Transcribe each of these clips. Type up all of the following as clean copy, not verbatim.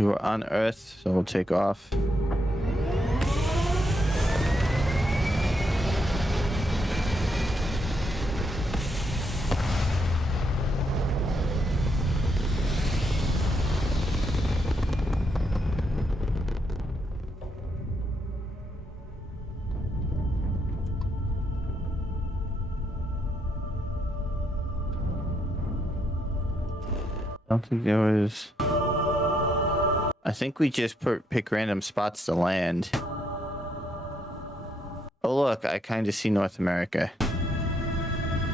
We were on Earth, so we'll take off. I don't think there was... I think we just pick random spots to land. Oh look, I kind of see North America.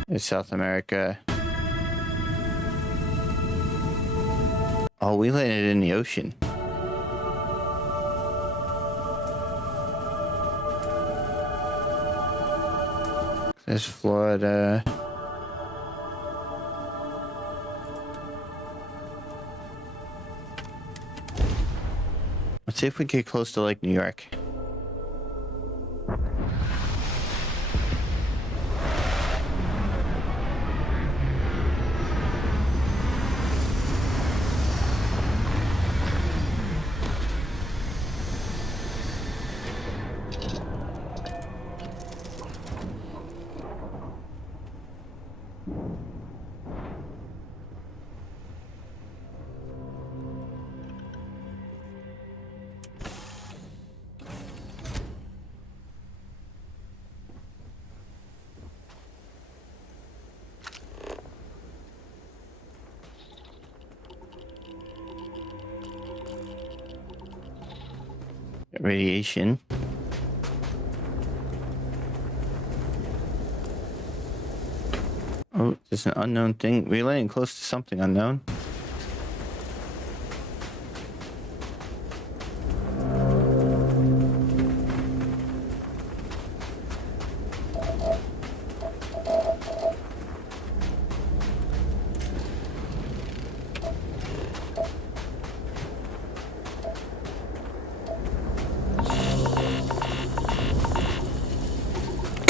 There's South America. Oh, we landed in the ocean. There's Florida. Let's see if we get close to Lake New York. Radiation. Oh, there's an unknown thing. We're landing close to something unknown.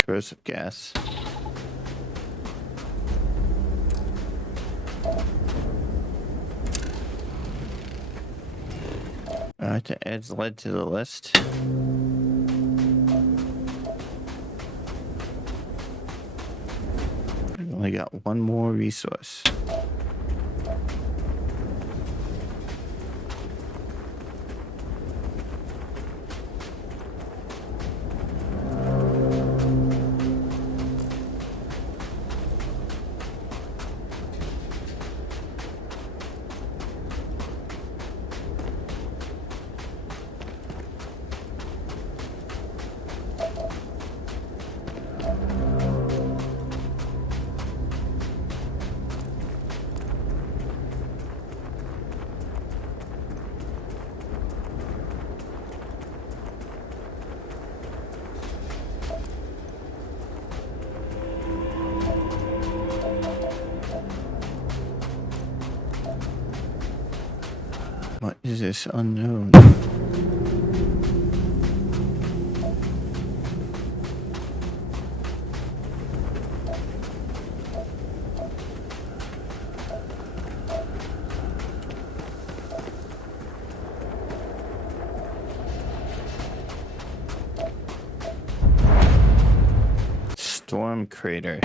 Corrosive gas. Alright, that adds lead to the list. We've only got one more resource. What is this unknown? Storm crater.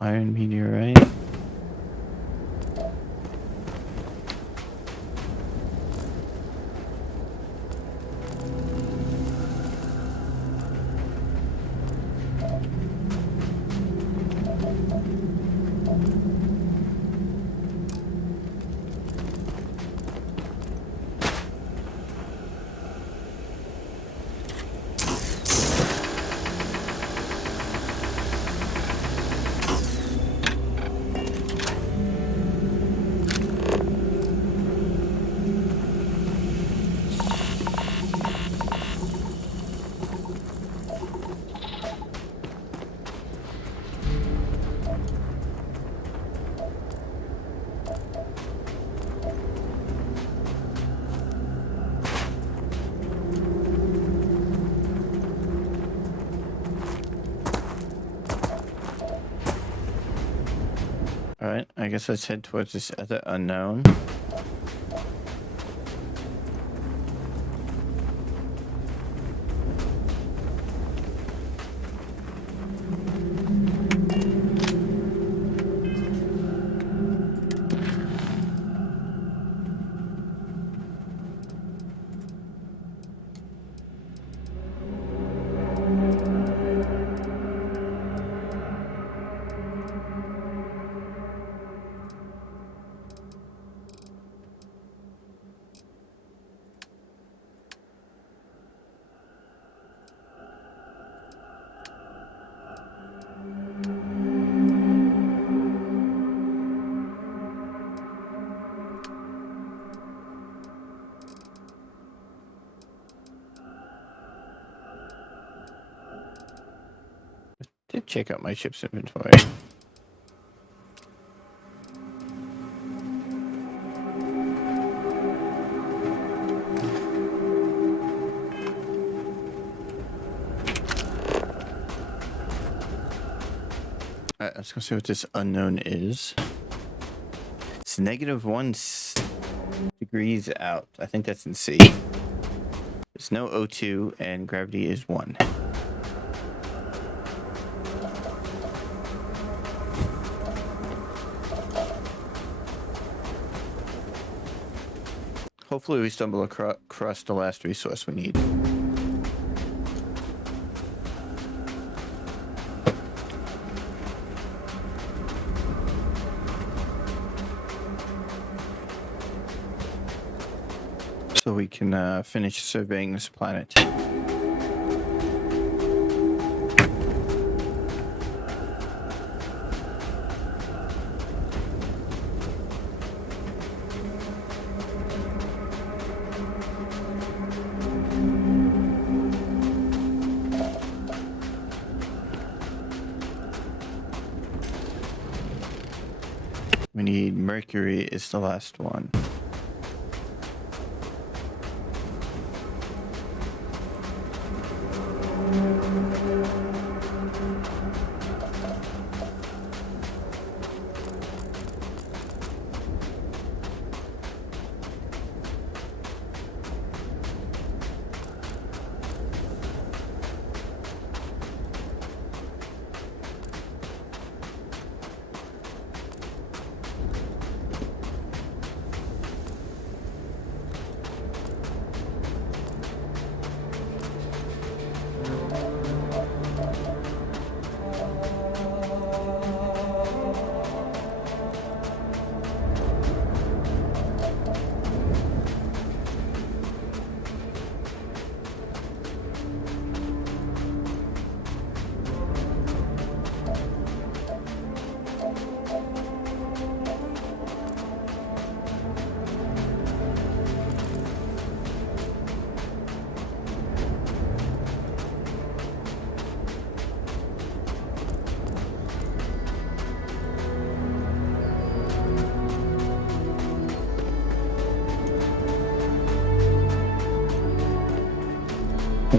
Iron meteorite. I guess let's head towards this other unknown. Did check out my ship's inventory. Alright, let's go see what this unknown is. It's -1 degrees out. I think that's in C. There's no O2 and gravity is 1. Hopefully we stumble across the last resource we need. So we can finish surveying this planet. We need Mercury is the last one.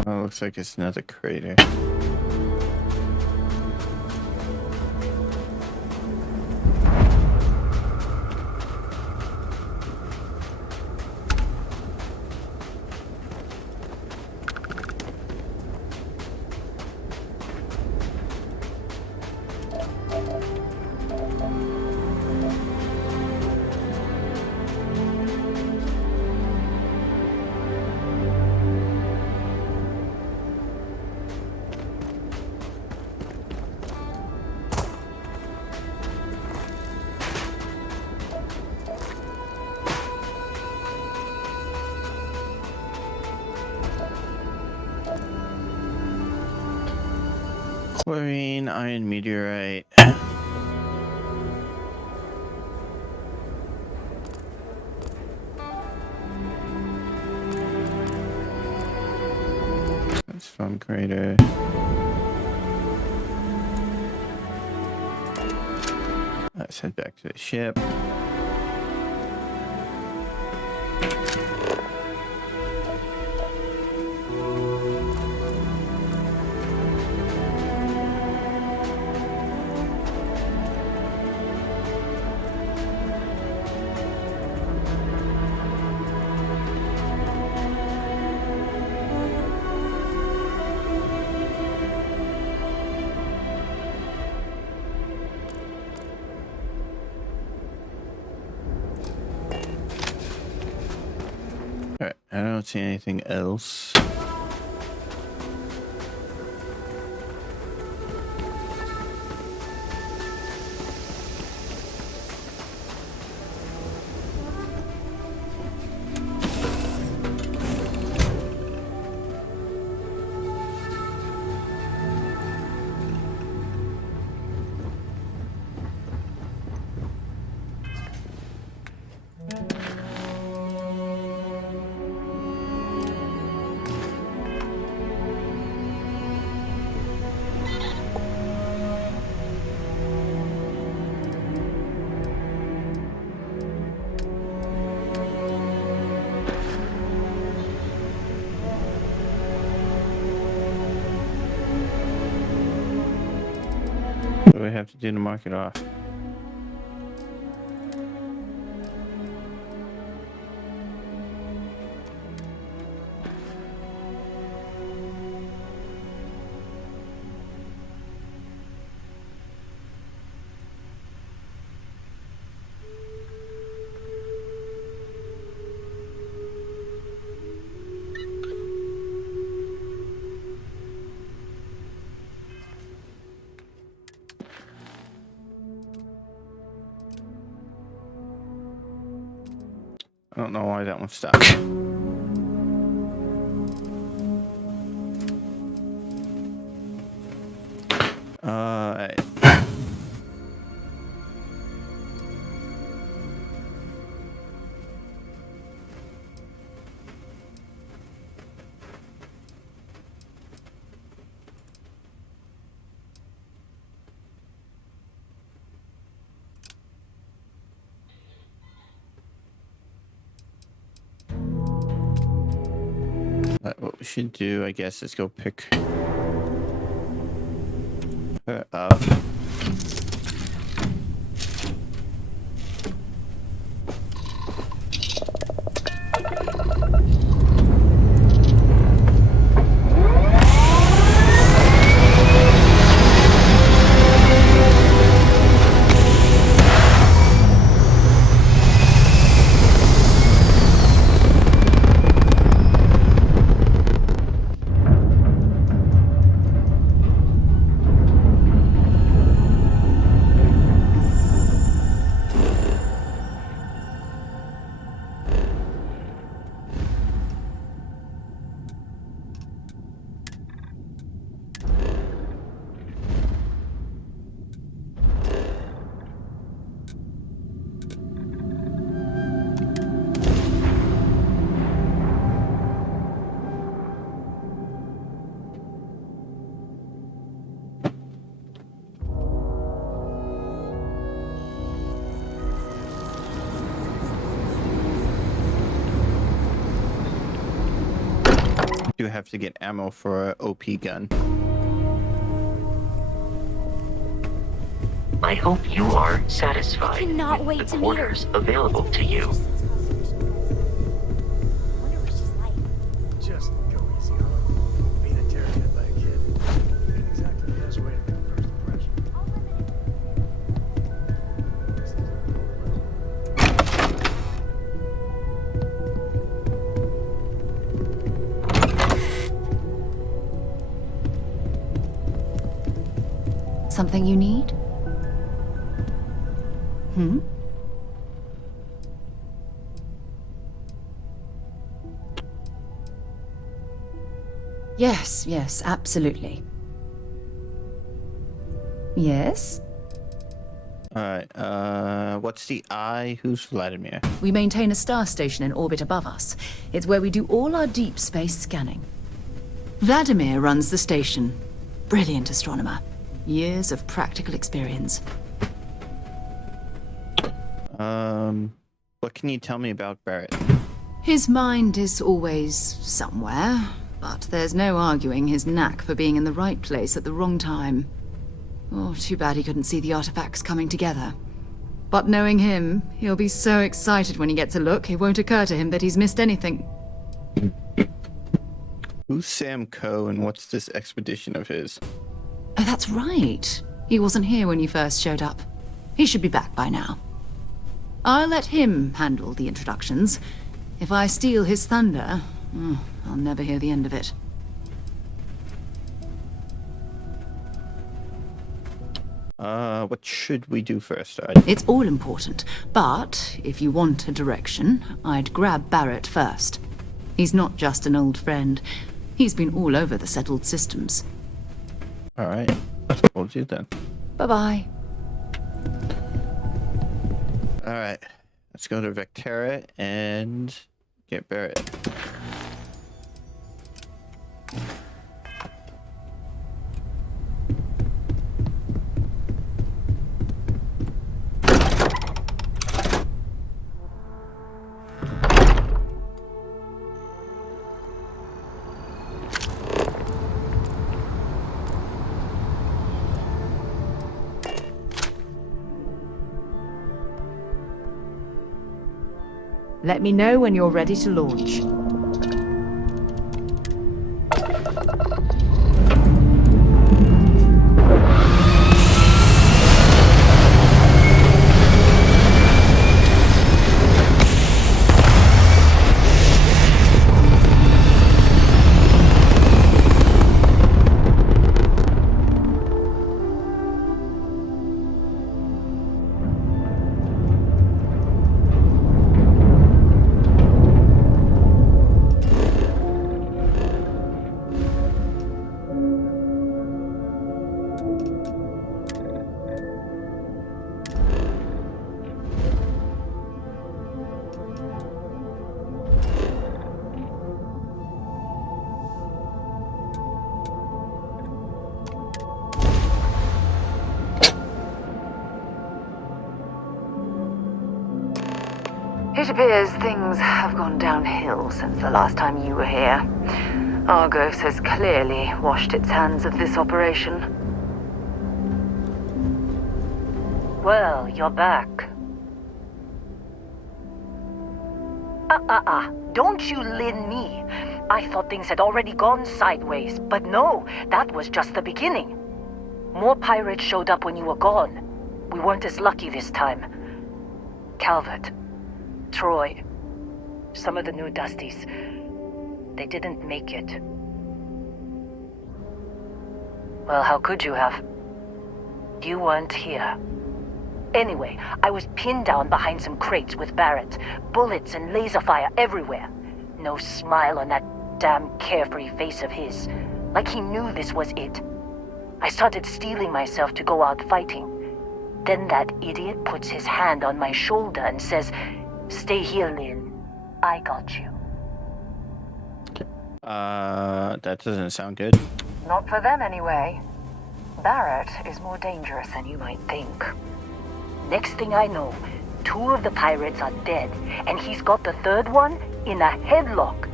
Oh, looks like it's another crater. Chlorine, iron meteorite. That's from crater. Let's head back to the ship. I don't see anything else. What do we have to do to mark it off? I don't know why that one stopped. What we should do, I guess, is go pick her up. You have to get ammo for an OP gun. I hope you are satisfied cannot with wait the to meet her. quarters available to you. Just go easy on him. Being interrogated by a kid ain't exactly the best way to make a first impression. Something you need? Hmm? Yes, absolutely. Yes? Alright, what's the I? Who's Vladimir? We maintain a star station in orbit above us. It's where we do all our deep space scanning. Vladimir runs the station. Brilliant astronomer. Years of practical experience. What can you tell me about Barrett? His mind is always somewhere, but there's no arguing his knack for being in the right place at the wrong time. Oh, too bad he couldn't see the artifacts coming together. But knowing him, he'll be so excited when he gets a look, it won't occur to him that he's missed anything. Who's Sam Coe and what's this expedition of his? Oh, that's right. He wasn't here when you first showed up. He should be back by now. I'll let him handle the introductions. If I steal his thunder, I'll never hear the end of it. What should we do first? It's all important, but if you want a direction, I'd grab Barrett first. He's not just an old friend. He's been all over the settled systems. Alright, that's what we'll do then. Bye-bye. Alright, let's go to Vectera and get Barrett. Let me know when you're ready to launch. It appears things have gone downhill since the last time you were here. Argos has clearly washed its hands of this operation. Well, you're back. Don't you lin me. I thought things had already gone sideways, but no, that was just the beginning. More pirates showed up when you were gone. We weren't as lucky this time. Calvert, Troy, some of the new Dusties, they didn't make it. Well, how could you have? You weren't here. Anyway, I was pinned down behind some crates with Barrett. Bullets and laser fire everywhere. No smile on that damn carefree face of his. Like he knew this was it. I started steeling myself to go out fighting. Then that idiot puts his hand on my shoulder and says, "Stay here, Lynn. I got you." That doesn't sound good. Not for them anyway. Barrett is more dangerous than you might think. Next thing I know, 2 of the pirates are dead, and he's got the 3rd one in a headlock.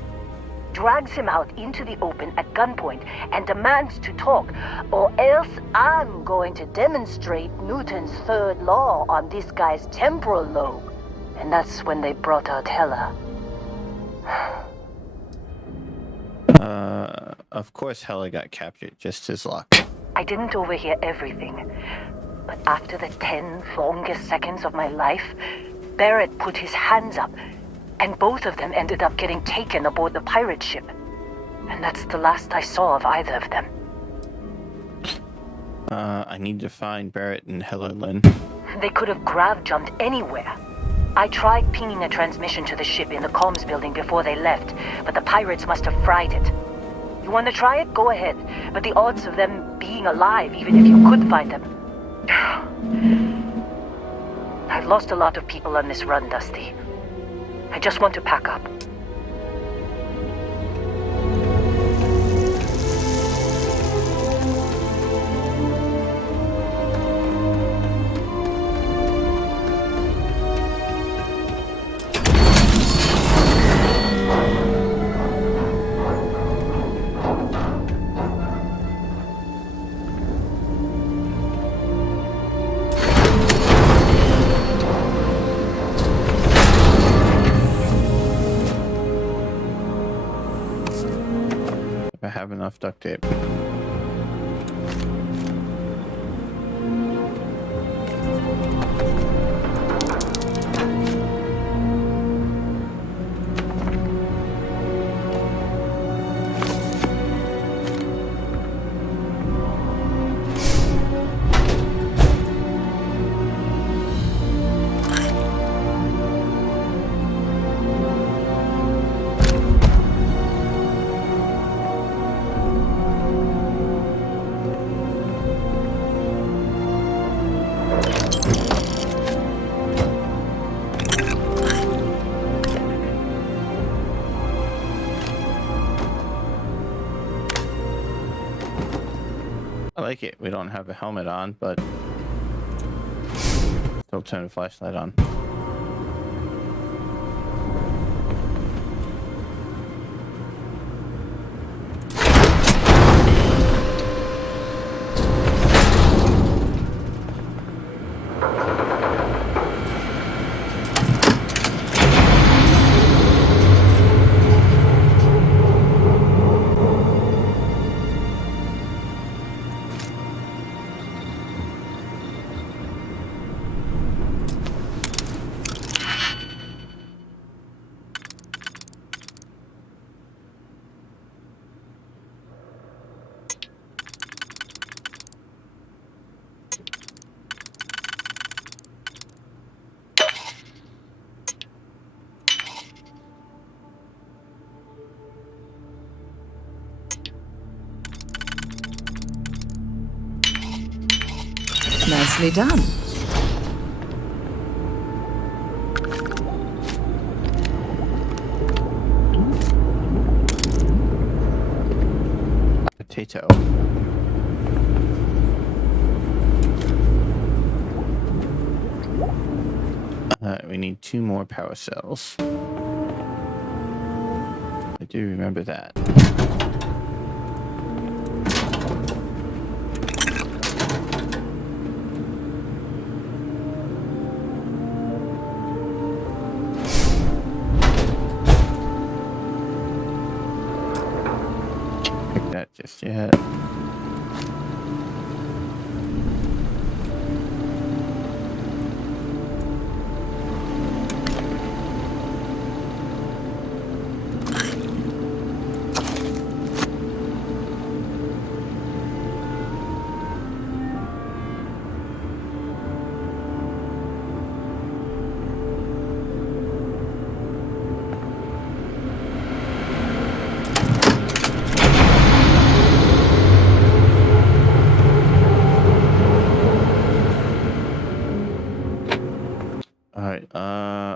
Drags him out into the open at gunpoint and demands to talk, or else I'm going to demonstrate Newton's 3rd law on this guy's temporal lobe. And that's when they brought out Hela. Of course Hela got captured, just his luck. I didn't overhear everything, but after the 10 longest seconds of my life, Barrett put his hands up, and both of them ended up getting taken aboard the pirate ship. And that's the last I saw of either of them. I need to find Barrett and Hela Lynn. They could have grav-jumped anywhere. I tried pinging a transmission to the ship in the comms building before they left, but the pirates must have fried it. You want to try it? Go ahead. But the odds of them being alive, even if you could find them... I've lost a lot of people on this run, Dusty. I just want to pack up. I have enough duct tape. like it. We don't have a helmet on, but still turn the flashlight on. Nicely done. Potato. We need 2 more power cells. I do remember that. Pick that just yet. Alright,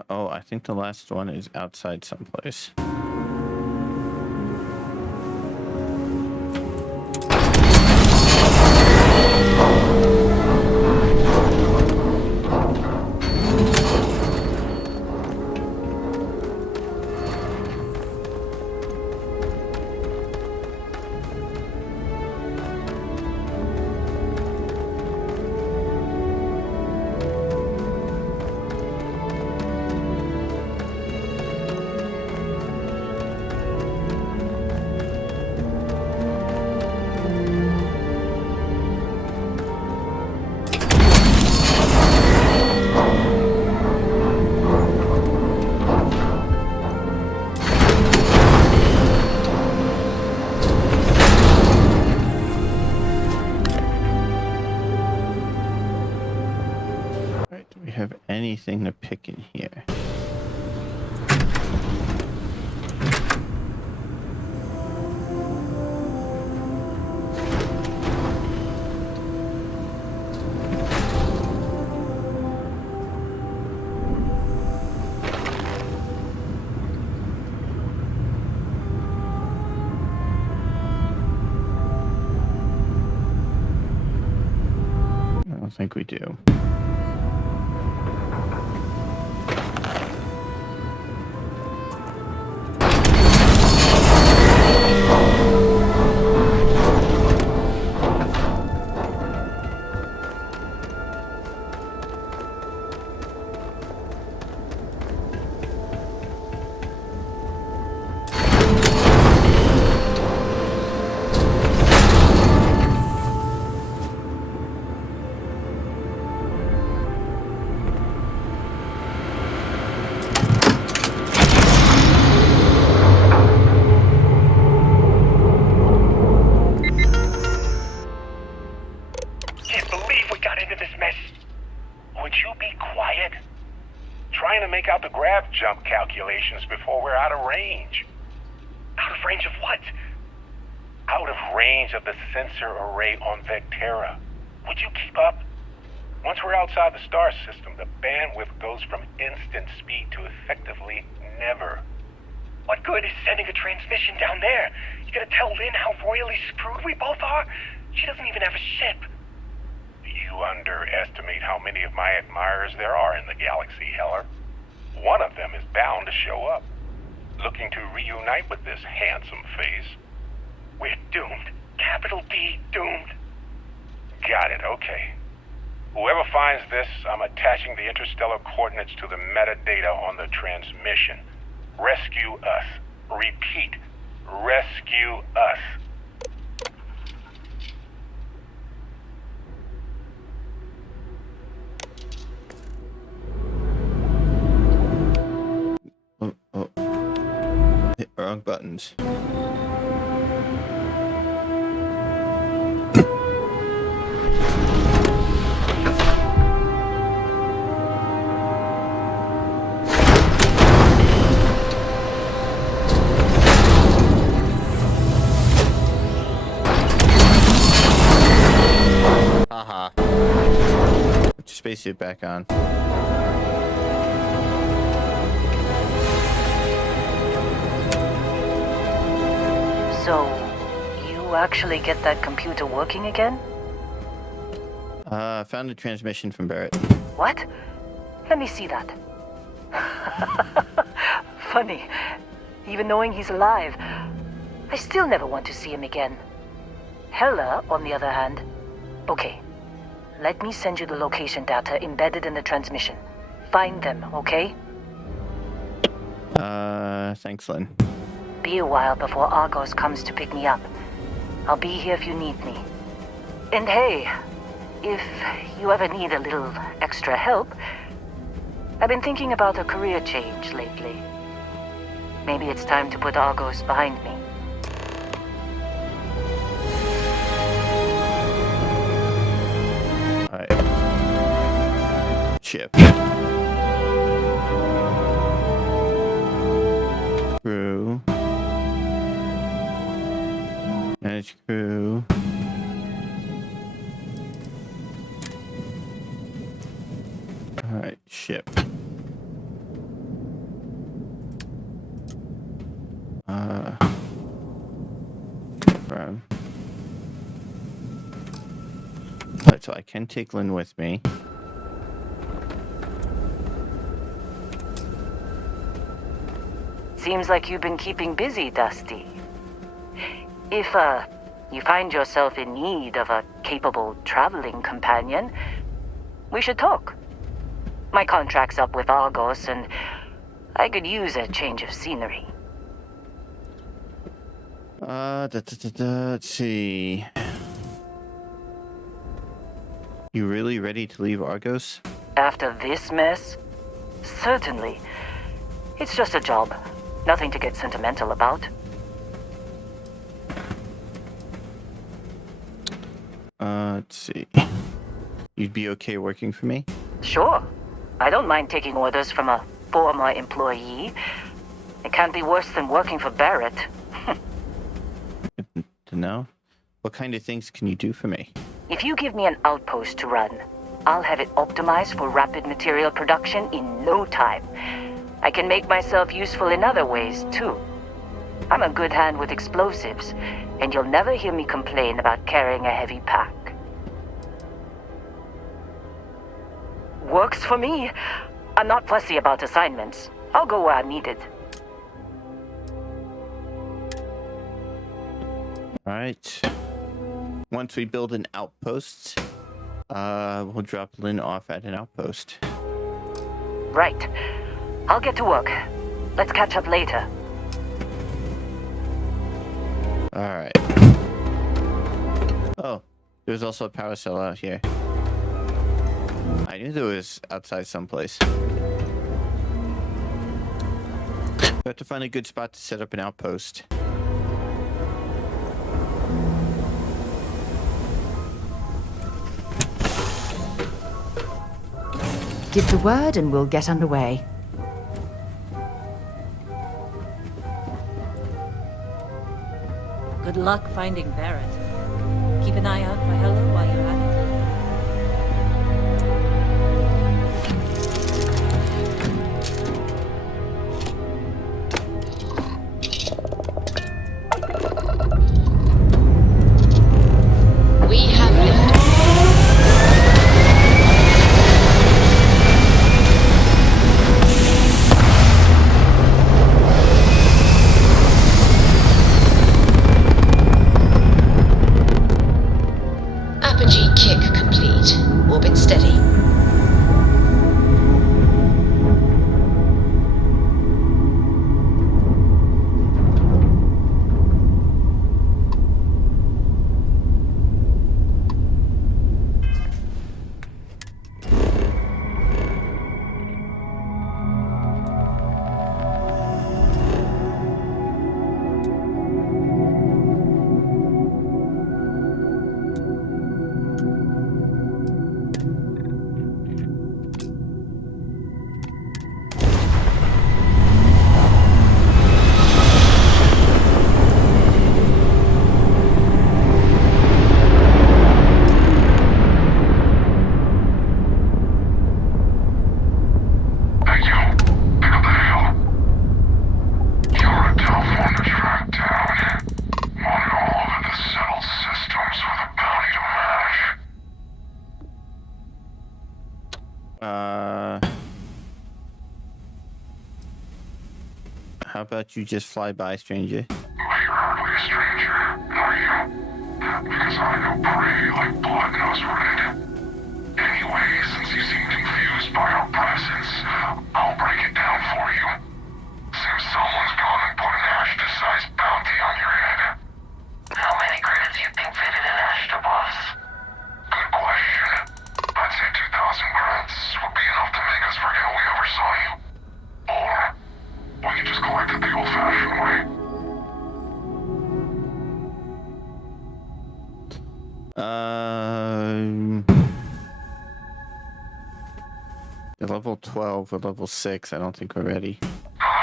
oh, I think the last one is outside someplace. Alright, do we have anything to pick in here? I don't think we do. Can't believe we got into this mess. Would you be quiet? Trying to make out the grav jump calculations before we're out of range. Out of range of what? Out of range of the sensor array on Vectera. Would you keep up? Once we're outside the star system, the bandwidth goes from instant speed to effectively never. What good is sending a transmission down there? You gonna tell Lynn how royally screwed we both are? She doesn't even have a ship. You underestimate how many of my admirers there are in the galaxy, Heller. One of them is bound to show up, looking to reunite with this handsome face. We're doomed. Capital D, doomed. Got it, okay. Whoever finds this, I'm attaching the interstellar coordinates to the metadata on the transmission. Rescue us. Repeat, rescue us. Oh. Hit wrong buttons. Haha. Put your spacesuit back on. So, you actually get that computer working again? I found a transmission from Barrett. What? Let me see that. Funny. Even knowing he's alive, I still never want to see him again. Heller, on the other hand. Okay. Let me send you the location data embedded in the transmission. Find them, okay? Thanks, Lynn. Be a while before Argos comes to pick me up. I'll be here if you need me. And hey, if you ever need a little extra help, I've been thinking about a career change lately. Maybe it's time to put Argos behind me. Alright. Ship. Crew. Manage crew. Alright, ship. Confirm. Alright, so I can take Lynn with me. Seems like you've been keeping busy, Dusty. If, you find yourself in need of a capable traveling companion, we should talk. My contract's up with Argos, and I could use a change of scenery. Let's see. You really ready to leave Argos? After this mess? Certainly. It's just a job. Nothing to get sentimental about. Let's see. You'd be okay working for me? Sure. I don't mind taking orders from a former employee. It can't be worse than working for Barrett. Good to know. What kind of things can you do for me? If you give me an outpost to run, I'll have it optimized for rapid material production in no time. I can make myself useful in other ways, too. I'm a good hand with explosives, and you'll never hear me complain about carrying a heavy pack. Works for me. I'm not fussy about assignments. I'll go where I'm needed. Alright. Once we build an outpost, we'll drop Lynn off at an outpost. Right. I'll get to work. Let's catch up later. Alright. Oh, there's also a power cell out here. I knew there was outside someplace. We have to find a good spot to set up an outpost. Give the word and we'll get underway. Good luck finding Barrett. Keep an eye out for Heller while you're at it. How about you just fly by, stranger? You're hardly a stranger, are you? Because I know prey like blood knows red. Anyway, since you seem confused by our presence, I'll break it down for you. Seems someone's gone and put an Ashta-sized bounty on your head. How many credits you think fitted in Ashta, boss? Good question. I'd say 2,000 credits would be enough to make us forget we ever saw you. Or we can just collect it the old-fashioned way. They're level 12 or level 6. I don't think we're ready. That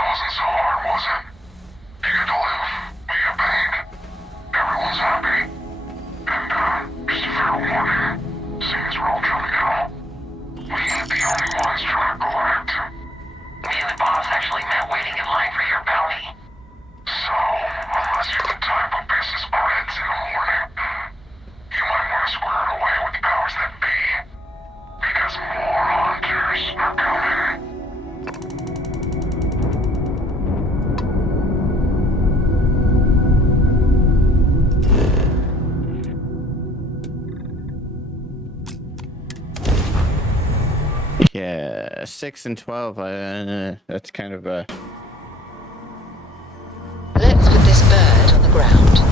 wasn't so hard, was it? You get to live, we get paid. Everyone's happy. And, just a fair warning, seeing as we're all jumping out, we ain't the only ones trying to collect. Me and the boss actually met waiting in line for your bounty. So, unless you're the type of business breads in the morning, you might want to square it away with the powers that be. Because more hunters are coming. Yeah, 6 and 12. That's kind of a. Let's put this bird on the ground.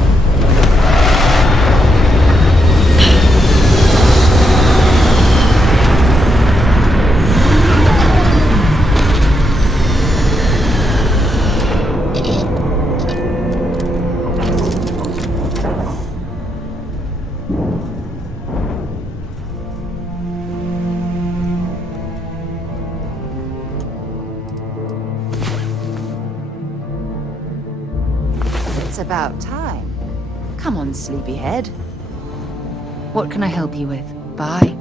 It's about time. Come on, sleepyhead. What can I help you with? Bye.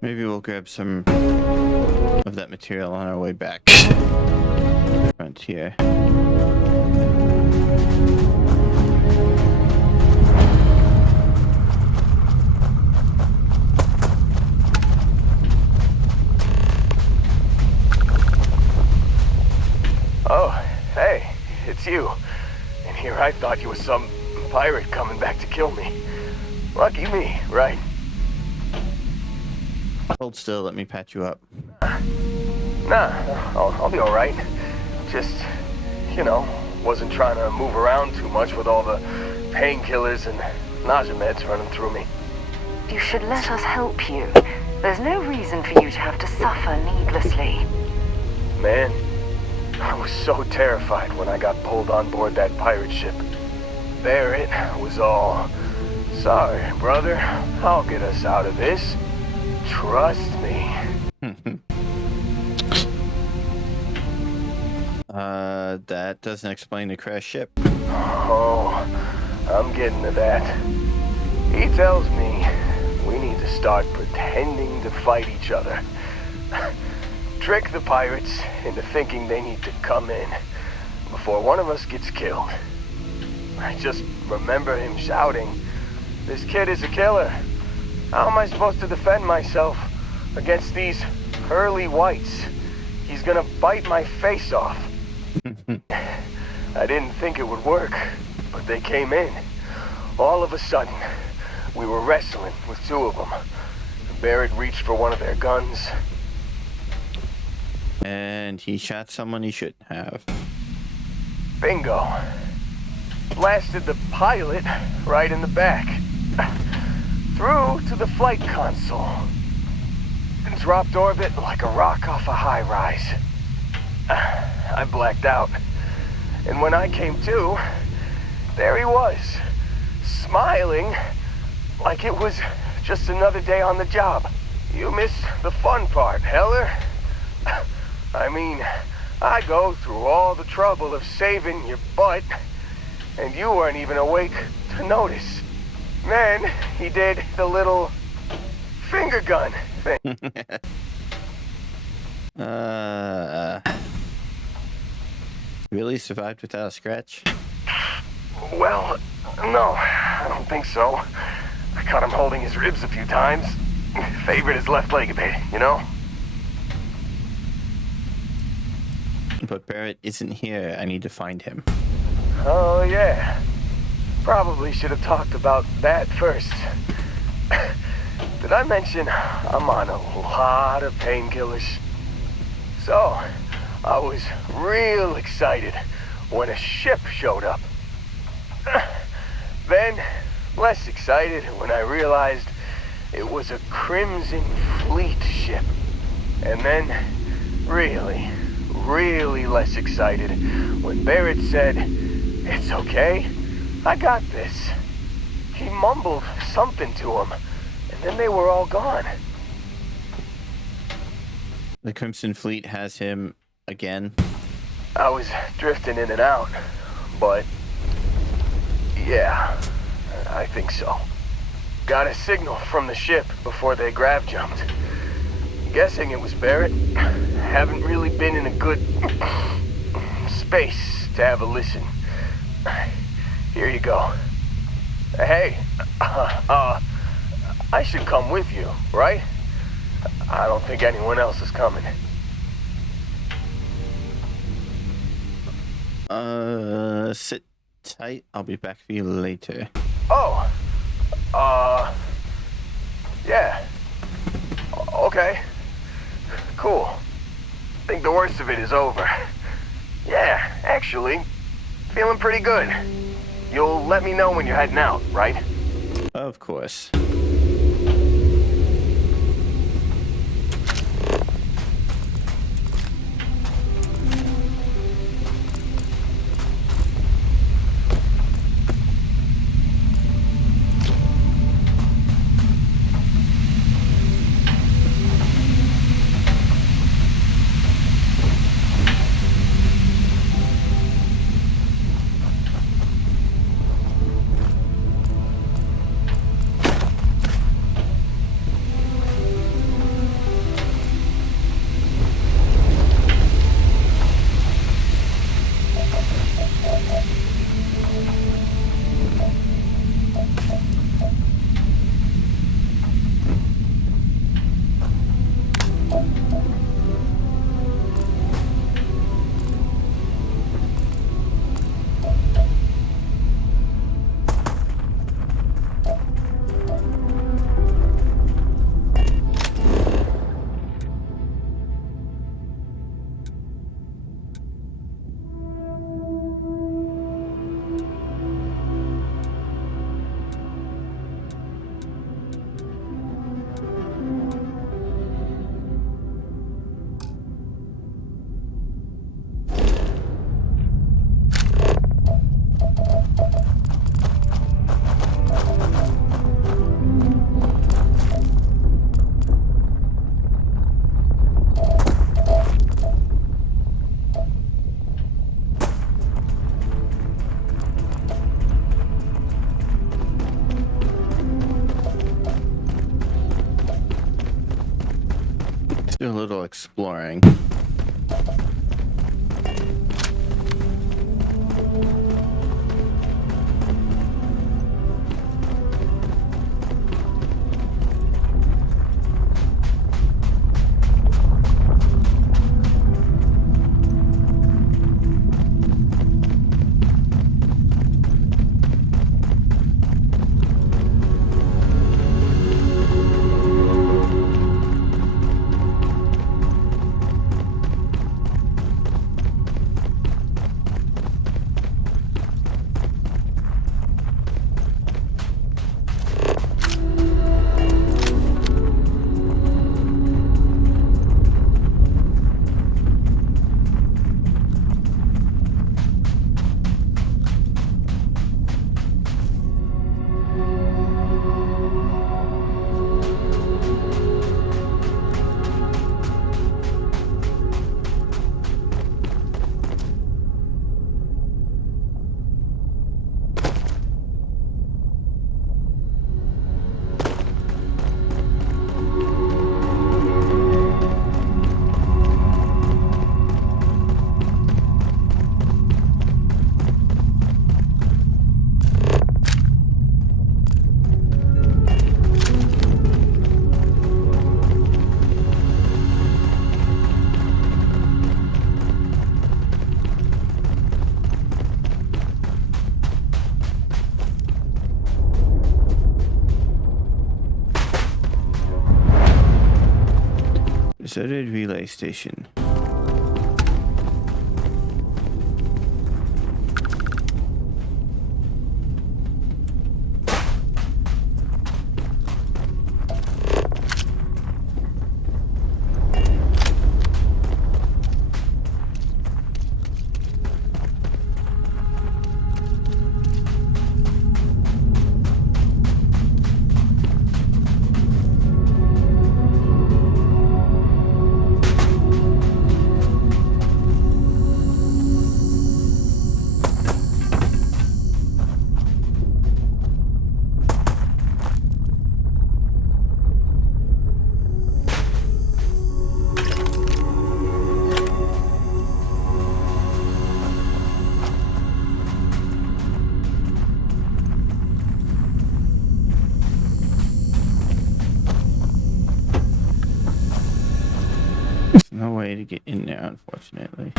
Maybe we'll grab some of that material on our way back. Frontier. Oh, hey, it's you. And here I thought you was some pirate coming back to kill me. Lucky me, right? Hold still, let me patch you up. Nah, I'll be alright. Just, you know, wasn't trying to move around too much with all the painkillers and nausea meds running through me. You should let us help you. There's no reason for you to have to suffer needlessly. Man, I was so terrified when I got pulled on board that pirate ship. There it was all. Sorry, brother. I'll get us out of this. Trust me. That doesn't explain the crash ship. Oh, I'm getting to that. He tells me we need to start pretending to fight each other. Trick the pirates into thinking they need to come in before one of us gets killed. I just remember him shouting, "This kid is a killer. How am I supposed to defend myself against these early whites? He's gonna bite my face off." I didn't think it would work, but they came in. All of a sudden, we were wrestling with two of them. Barrett reached for one of their guns. And he shot someone he shouldn't have. Bingo. Blasted the pilot right in the back. Through to the flight console. And dropped orbit like a rock off a high rise. I blacked out. And when I came to, there he was, smiling like it was just another day on the job. You missed the fun part, Heller. I mean, I go through all the trouble of saving your butt, and you weren't even awake to notice. Then he did the little finger gun thing. Really survived without a scratch? Well, no, I don't think so. I caught him holding his ribs a few times. Favored his left leg a bit, you know? But Barrett isn't here. I need to find him. Oh, yeah. Probably should have talked about that first. Did I mention I'm on a lot of painkillers? So, I was real excited when a ship showed up. Then, less excited when I realized it was a Crimson Fleet ship. And then, really less excited when Barrett said, "It's okay, I got this." He mumbled something to him, and then they were all gone. The Crimson Fleet has him again. I was drifting in and out, but yeah, I think so. Got a signal from the ship before they grav jumped. Guessing it was Barrett. Haven't really been in a good space to have a listen. Here you go. Hey, I should come with you, right? I don't think anyone else is coming. Sit tight. I'll be back for you later. Oh, yeah. Okay. Cool. Think the worst of it is over. Yeah, actually, feeling pretty good. You'll let me know when you're heading out, right? Of course. do a little exploring. Deserted relay station. No way to get in there, unfortunately.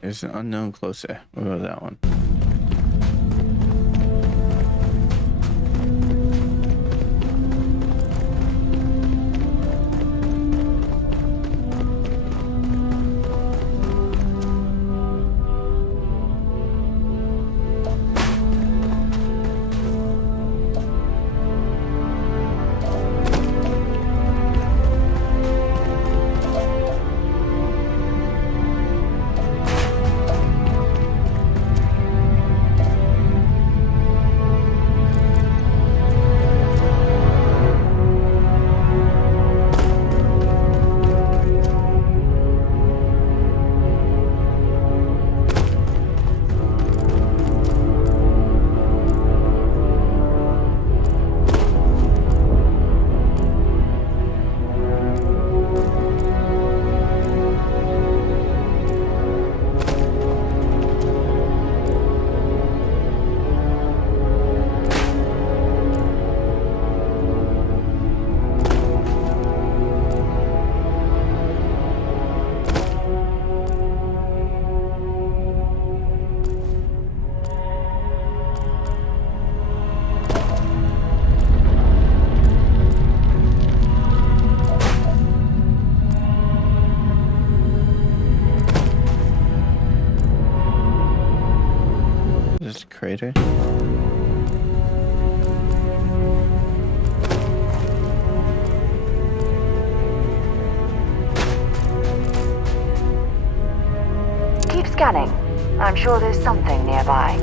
There's an unknown closer. We'll go to that one. There's a crater. Keep scanning. I'm sure there's something nearby.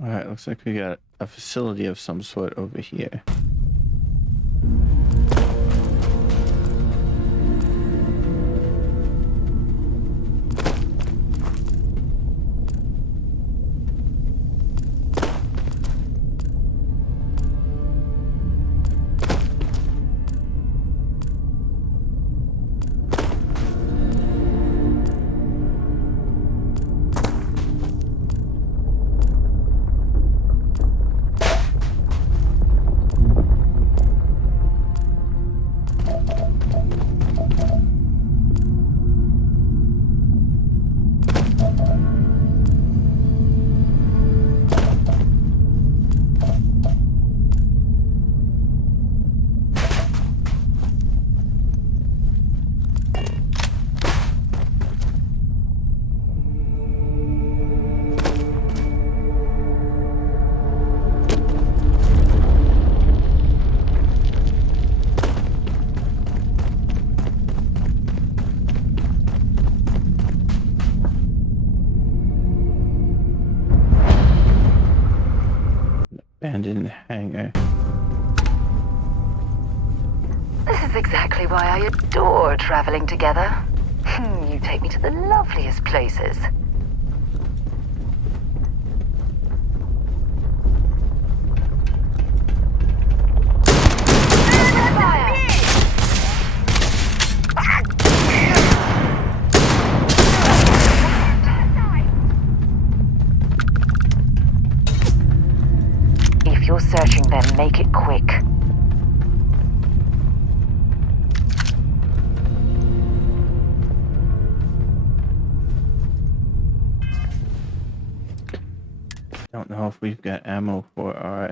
Alright, looks like we got a facility of some sort over here. Abandoned hangar. This is exactly why I adore traveling together. You take me to the loveliest places. If you're searching them, make it quick. Don't know if we've got ammo for our...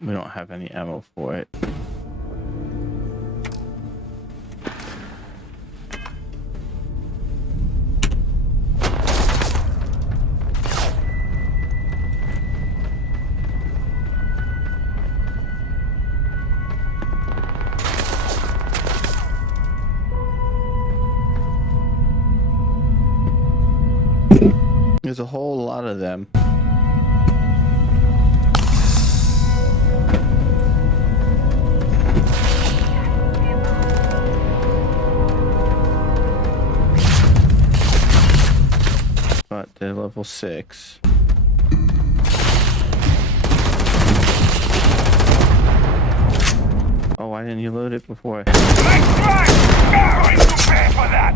We don't have any ammo for it. There's a whole lot of them. But they're level 6. Oh, why didn't you load it before? Nice try! Oh, I'm too bad for that!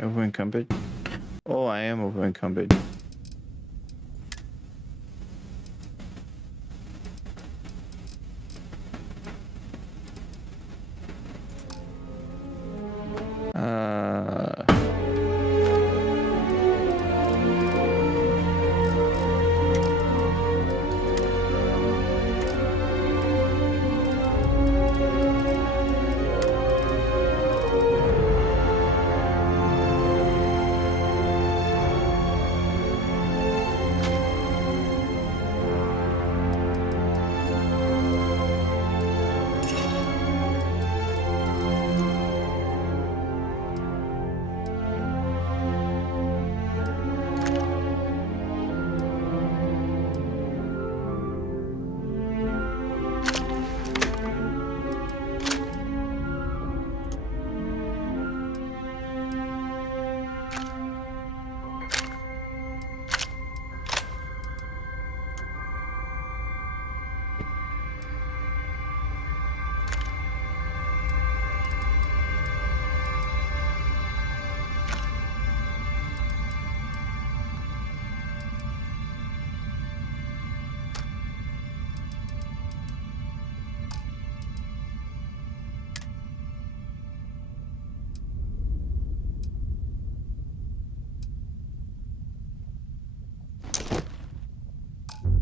Over encumbered? Oh, I am over encumbered.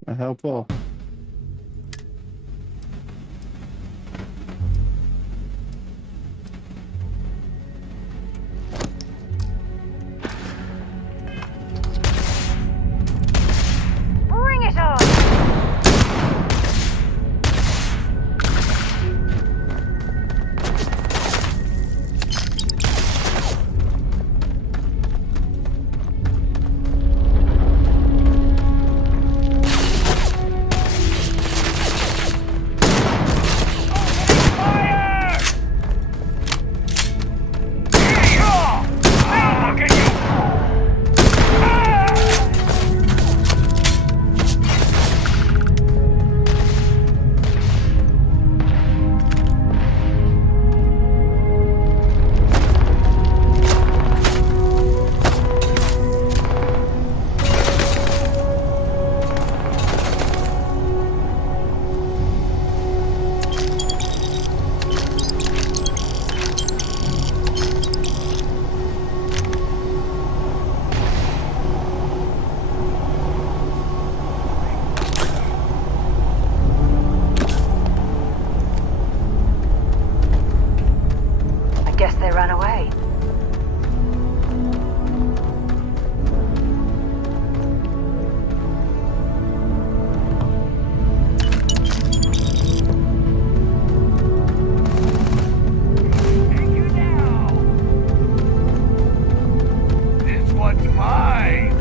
A helpful. Bring it on! Guess they ran away. Take you now. This one's mine.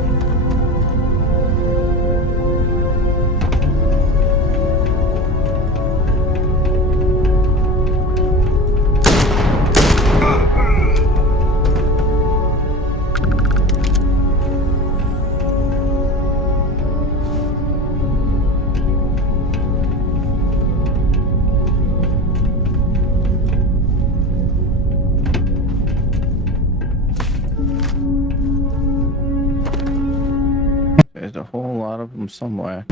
There's a whole lot of them somewhere.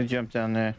totally jump down there.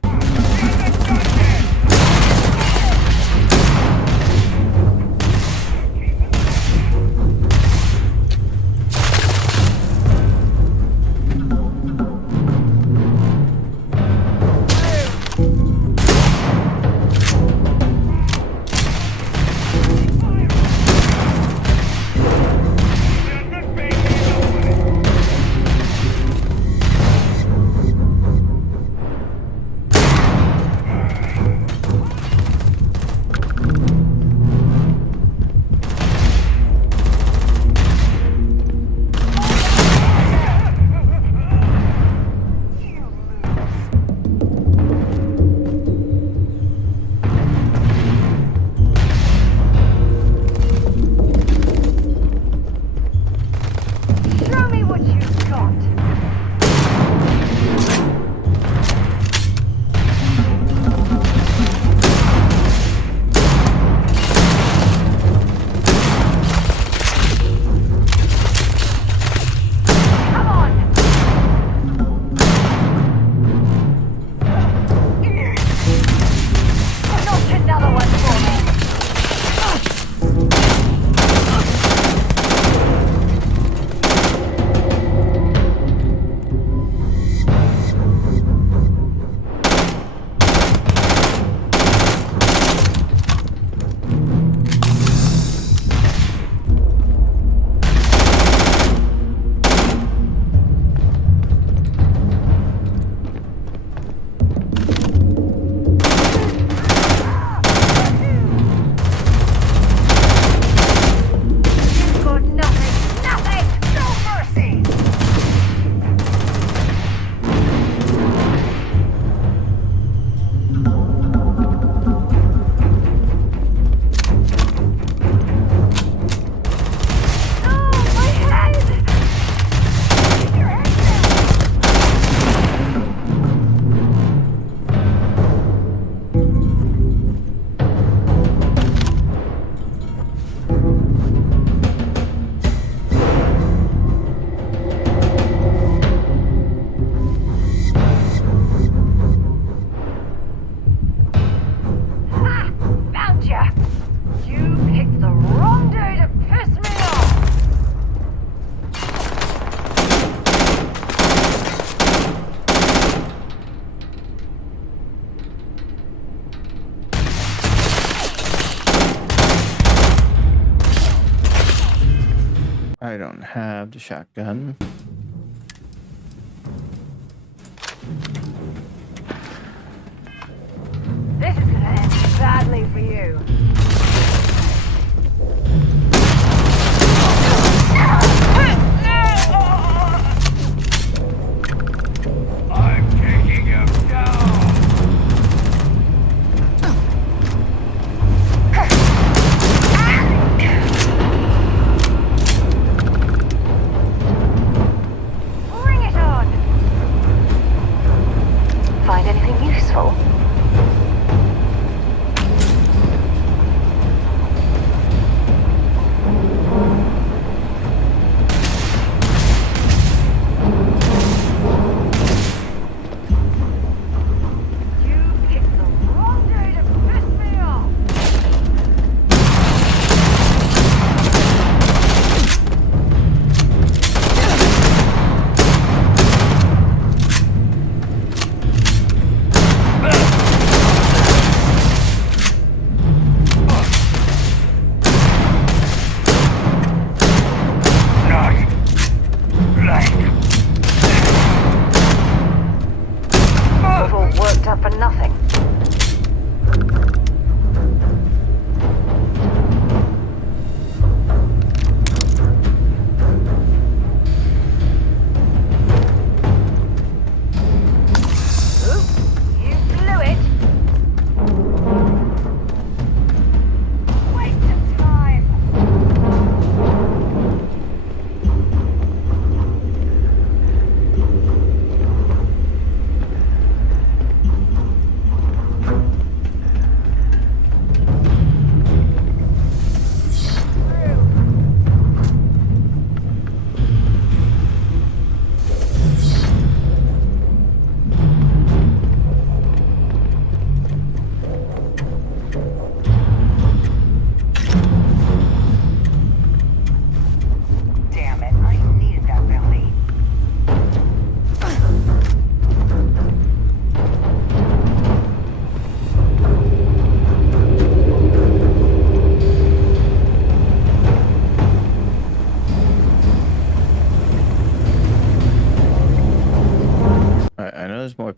I don't have the shotgun. This is gonna end badly for you. I'm taking him down. Bring it on! Find anything useful?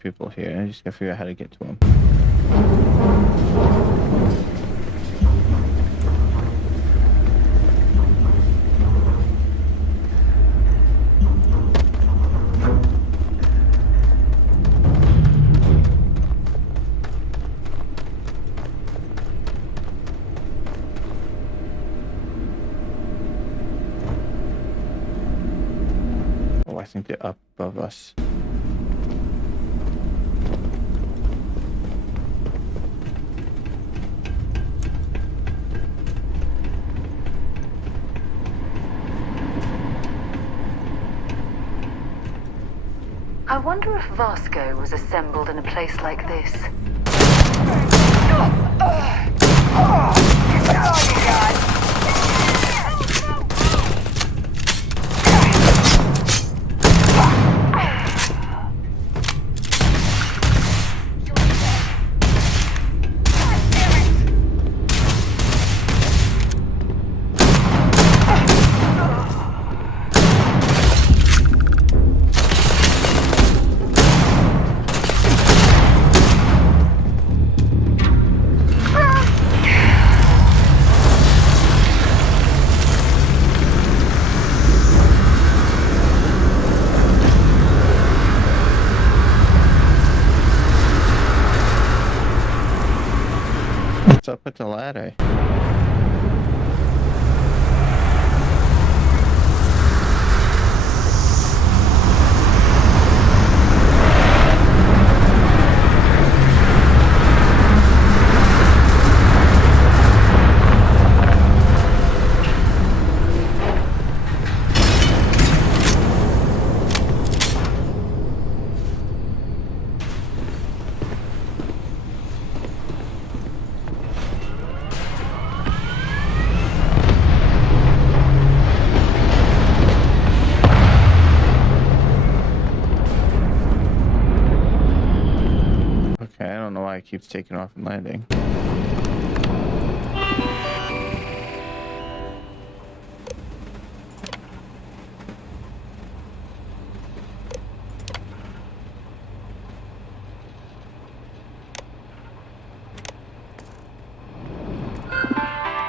people here. I just gotta figure out how to get to them. Oh, I think they're up above us. I wonder if Vasco was assembled in a place like this. What's up with the ladder? Okay, I don't know why it keeps taking off and landing.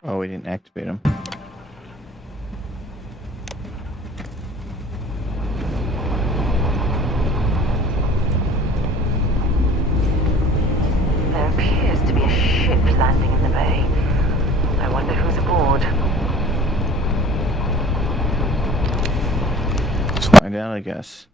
Oh, we didn't activate them. There appears to be a ship landing in the bay. I wonder who's aboard. Let's find out, I guess.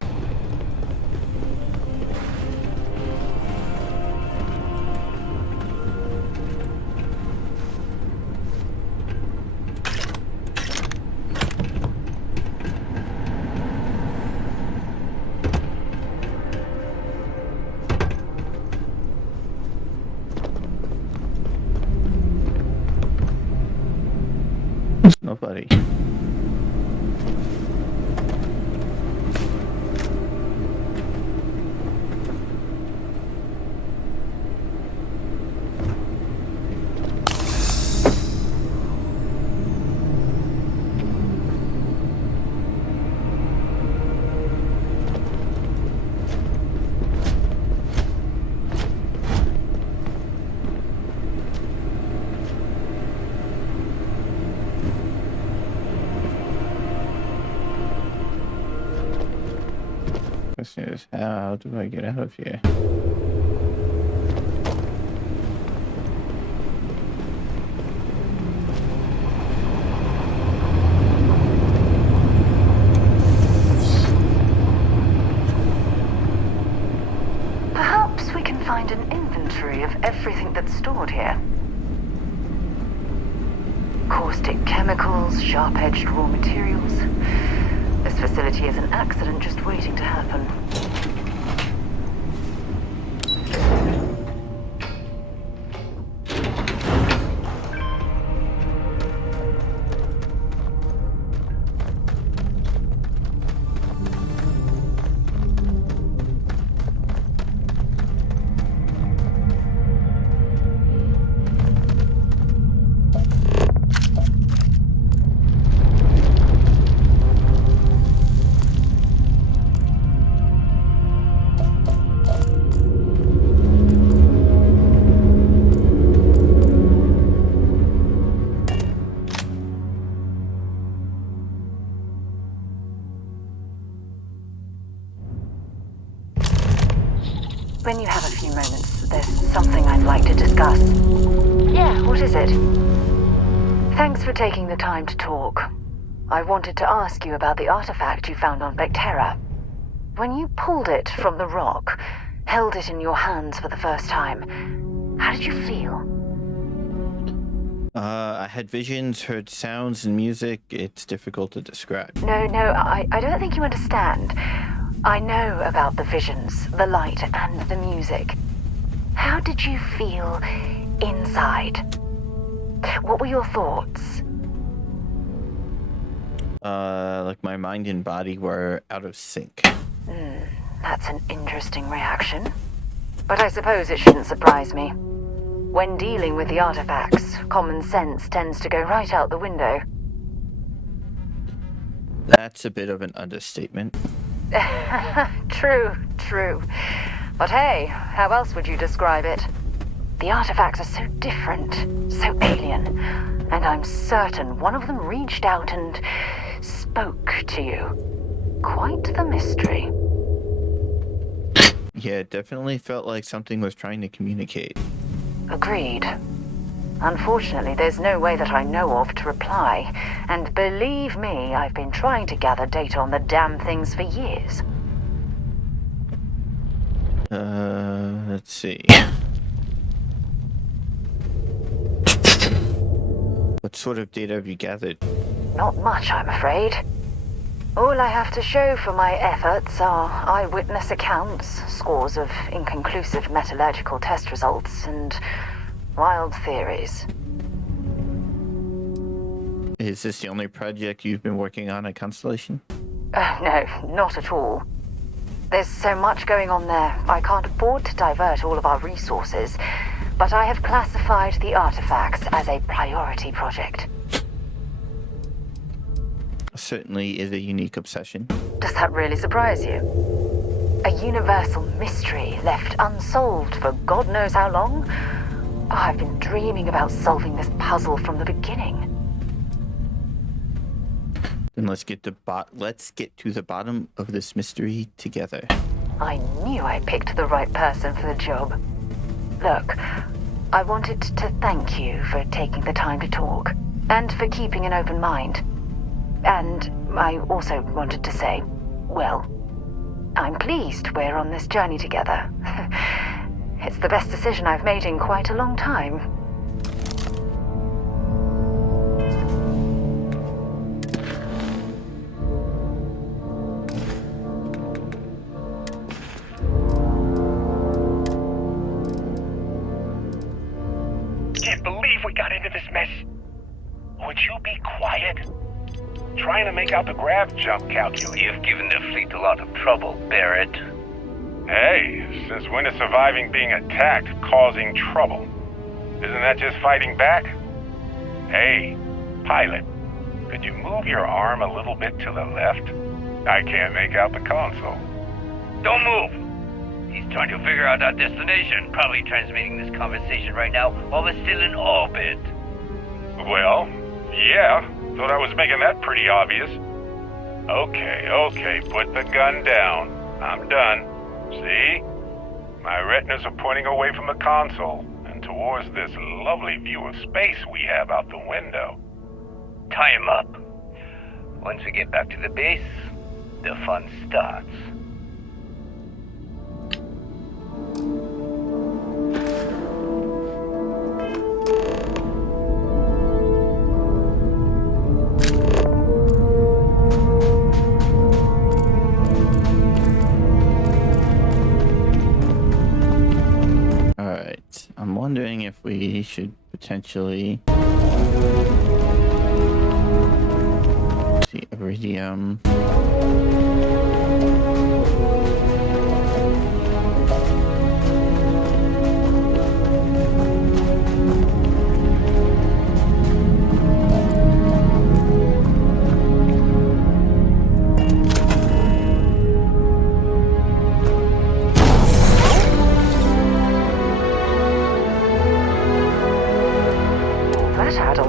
Nobody. Question is, how do I get out of here? Perhaps we can find an inventory of everything that's stored here. Caustic chemicals, sharp-edged raw materials. This facility is an accident just waiting to happen. When you have a few moments, there's something I'd like to discuss. Yeah, what is it? Thanks for taking the time to talk. I wanted to ask you about the artifact you found on Vectera. When you pulled it from the rock, held it in your hands for the first time, how did you feel? I had visions, heard sounds and music. It's difficult to describe. No, I don't think you understand. I know about the visions, the light, and the music. How did you feel inside? What were your thoughts? Like my mind and body were out of sync. That's an interesting reaction. But I suppose it shouldn't surprise me. When dealing with the artifacts, common sense tends to go right out the window. That's a bit of an understatement. True. But hey, how else would you describe it? The artifacts are so different, so alien, and I'm certain one of them reached out and spoke to you. Quite the mystery. Yeah, it definitely felt like something was trying to communicate. Agreed. Unfortunately, there's no way that I know of to reply. And believe me, I've been trying to gather data on the damn things for years. Let's see. What sort of data have you gathered? Not much, I'm afraid. All I have to show for my efforts are eyewitness accounts, scores of inconclusive metallurgical test results, and wild theories. Is this the only project you've been working on at Constellation? No, not at all. There's so much going on there, I can't afford to divert all of our resources, but I have classified the artifacts as a priority project. Certainly is a unique obsession. Does that really surprise you? A universal mystery left unsolved for God knows how long? Oh, I've been dreaming about solving this puzzle from the beginning. Then let's get to the bottom of this mystery together. I knew I picked the right person for the job. Look, I wanted to thank you for taking the time to talk, and for keeping an open mind. And I also wanted to say, well, I'm pleased we're on this journey together. It's the best decision I've made in quite a long time. Can't believe we got into this mess. Would you be quiet? Trying to make out the grav jump calculation. You've given the fleet a lot of trouble, Barrett. Hey, since when is surviving being attacked causing trouble? Isn't that just fighting back? Hey, pilot, could you move your arm a little bit to the left? I can't make out the console. Don't move! He's trying to figure out our destination. Probably transmitting this conversation right now while we're still in orbit. Well, yeah. Thought I was making that pretty obvious. Okay, put the gun down. I'm done. See? My retinas are pointing away from the console and towards this lovely view of space we have out the window. Tie him up. Once we get back to the base, the fun starts. I'm wondering if we should potentially see iridium.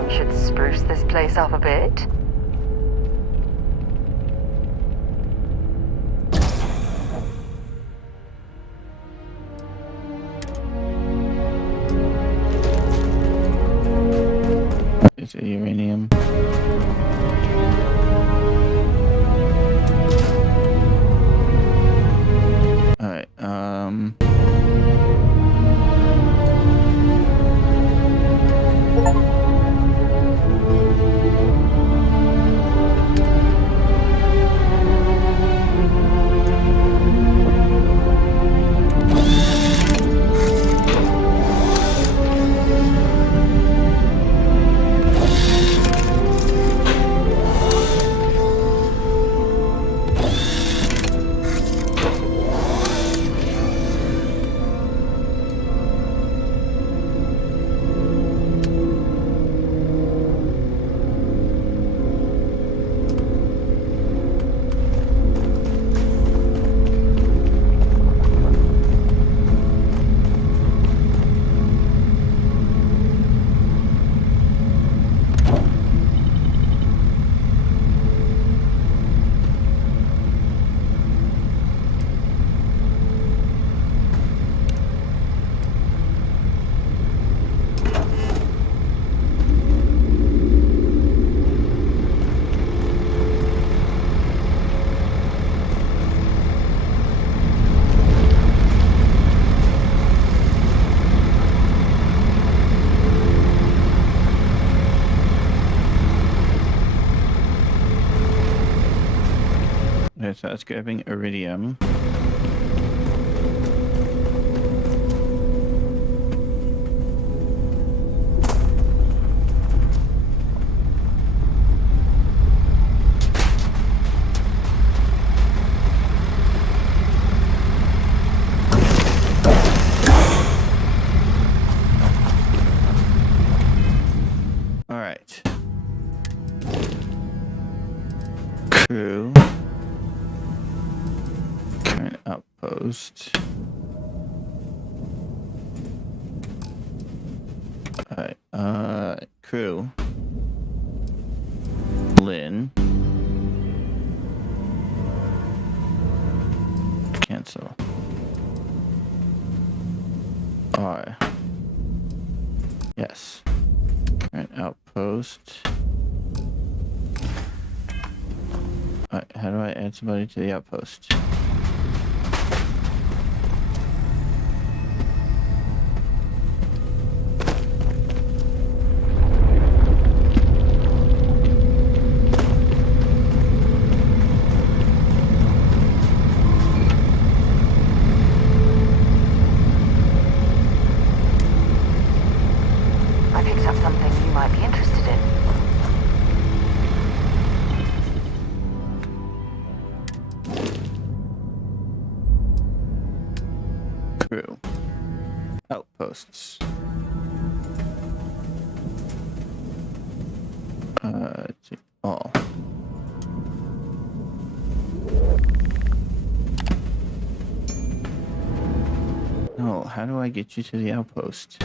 Should spruce this place up a bit. There's the uranium. Alright, okay, so that's grabbing iridium. Alright. Crew. Current outpost. Alright, crew. Lynn. Cancel. R. Yes. Current outpost. Alright, how do I add somebody to the outpost? I picked up something you might be interested in. Crew. Outposts. Let's see. All. No, how do I get you to the outpost?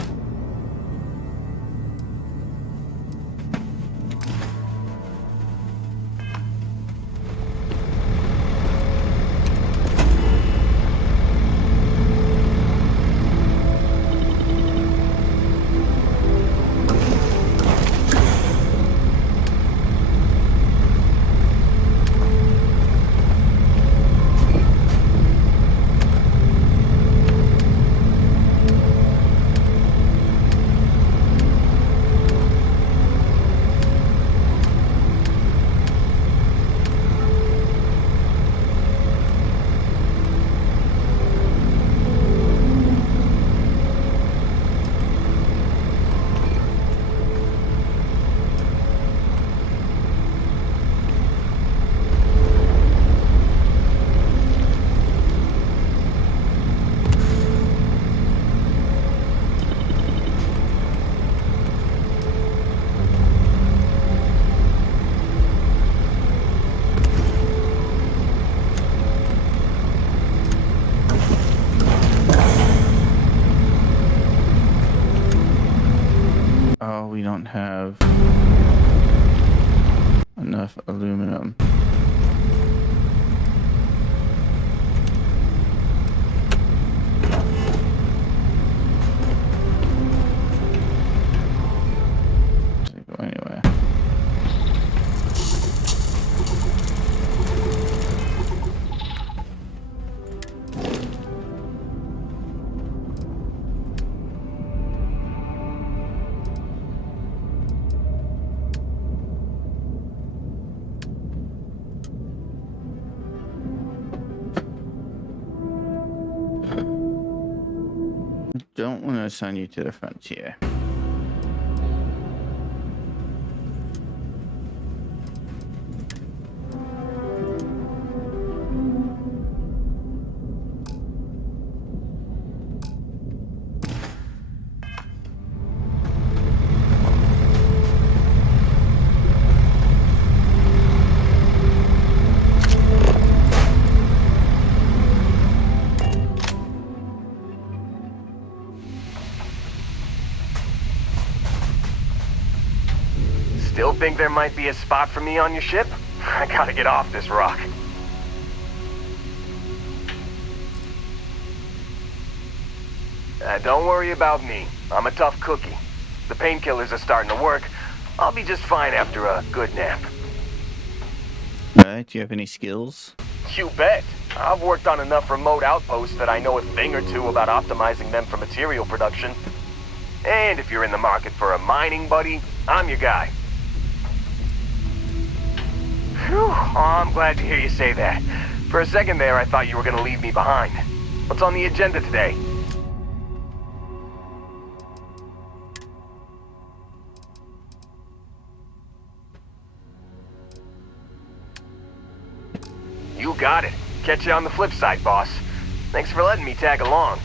Oh, we don't have enough aluminum. Doesn't go anywhere. don't want to assign you to the frontier. Still think there might be a spot for me on your ship? I gotta get off this rock. Don't worry about me. I'm a tough cookie. The painkillers are starting to work. I'll be just fine after a good nap. Alright, do you have any skills? You bet. I've worked on enough remote outposts that I know a thing or two about optimizing them for material production. And if you're in the market for a mining buddy, I'm your guy. Whew, oh, I'm glad to hear you say that. For a second there, I thought you were gonna leave me behind. What's on the agenda today? You got it. Catch you on the flip side, boss. Thanks for letting me tag along.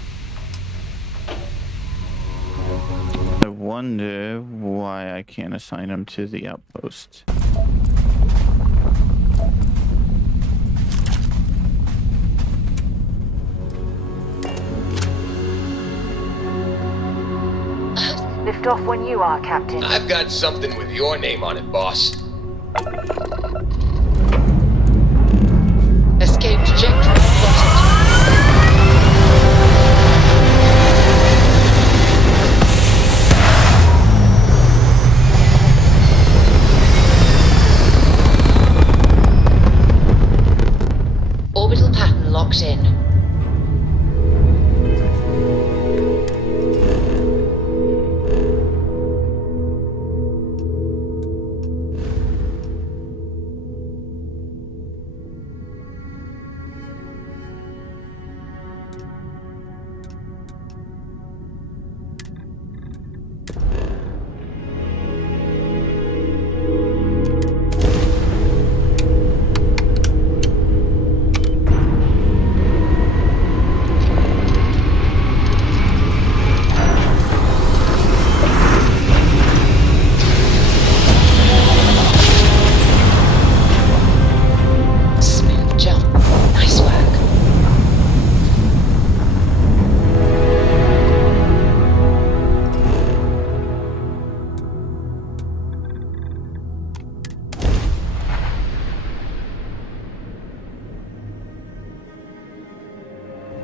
I wonder why I can't assign him to the outpost. Lift off when you are, Captain. I've got something with your name on it, boss. Escape trajectory plotted. Orbital pattern locked in.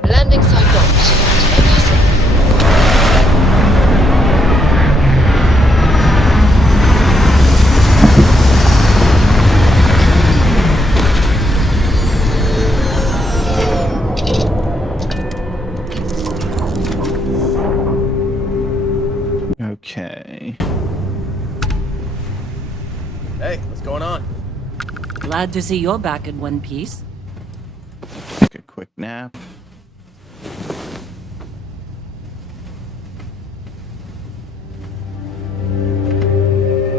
Landing site Okay. Hey, what's going on? Glad to see you're back in one piece. Take a quick nap.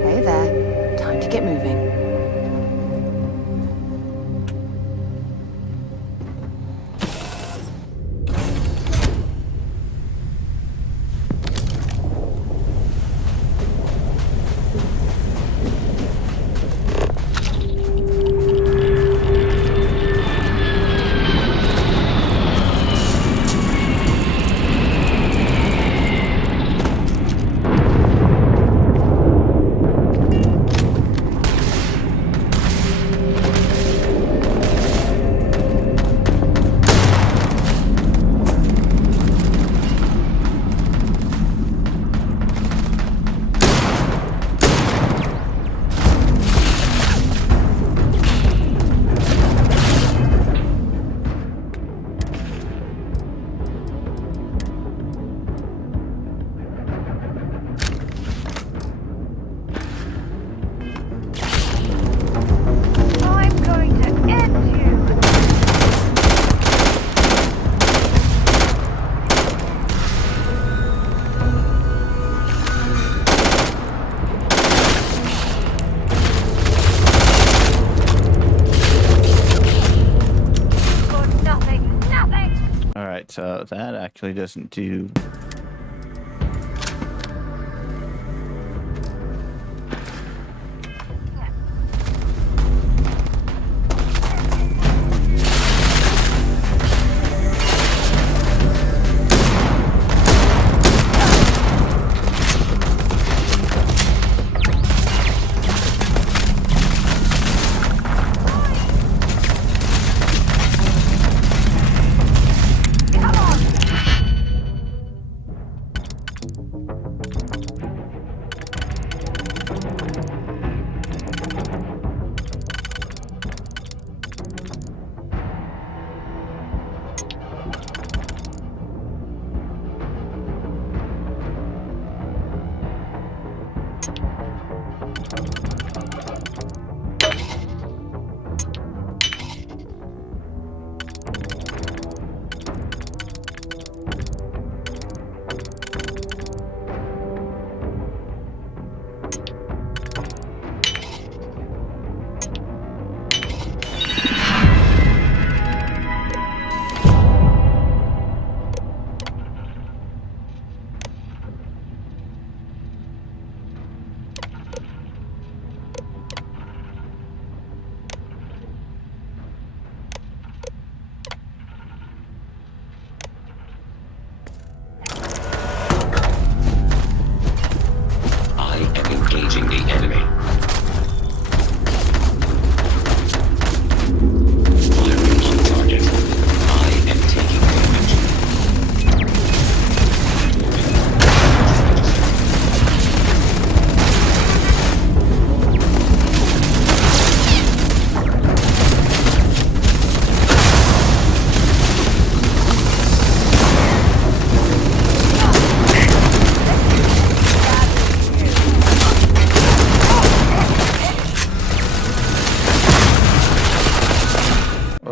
Hey there. Time to get moving. Alright, so that actually doesn't do...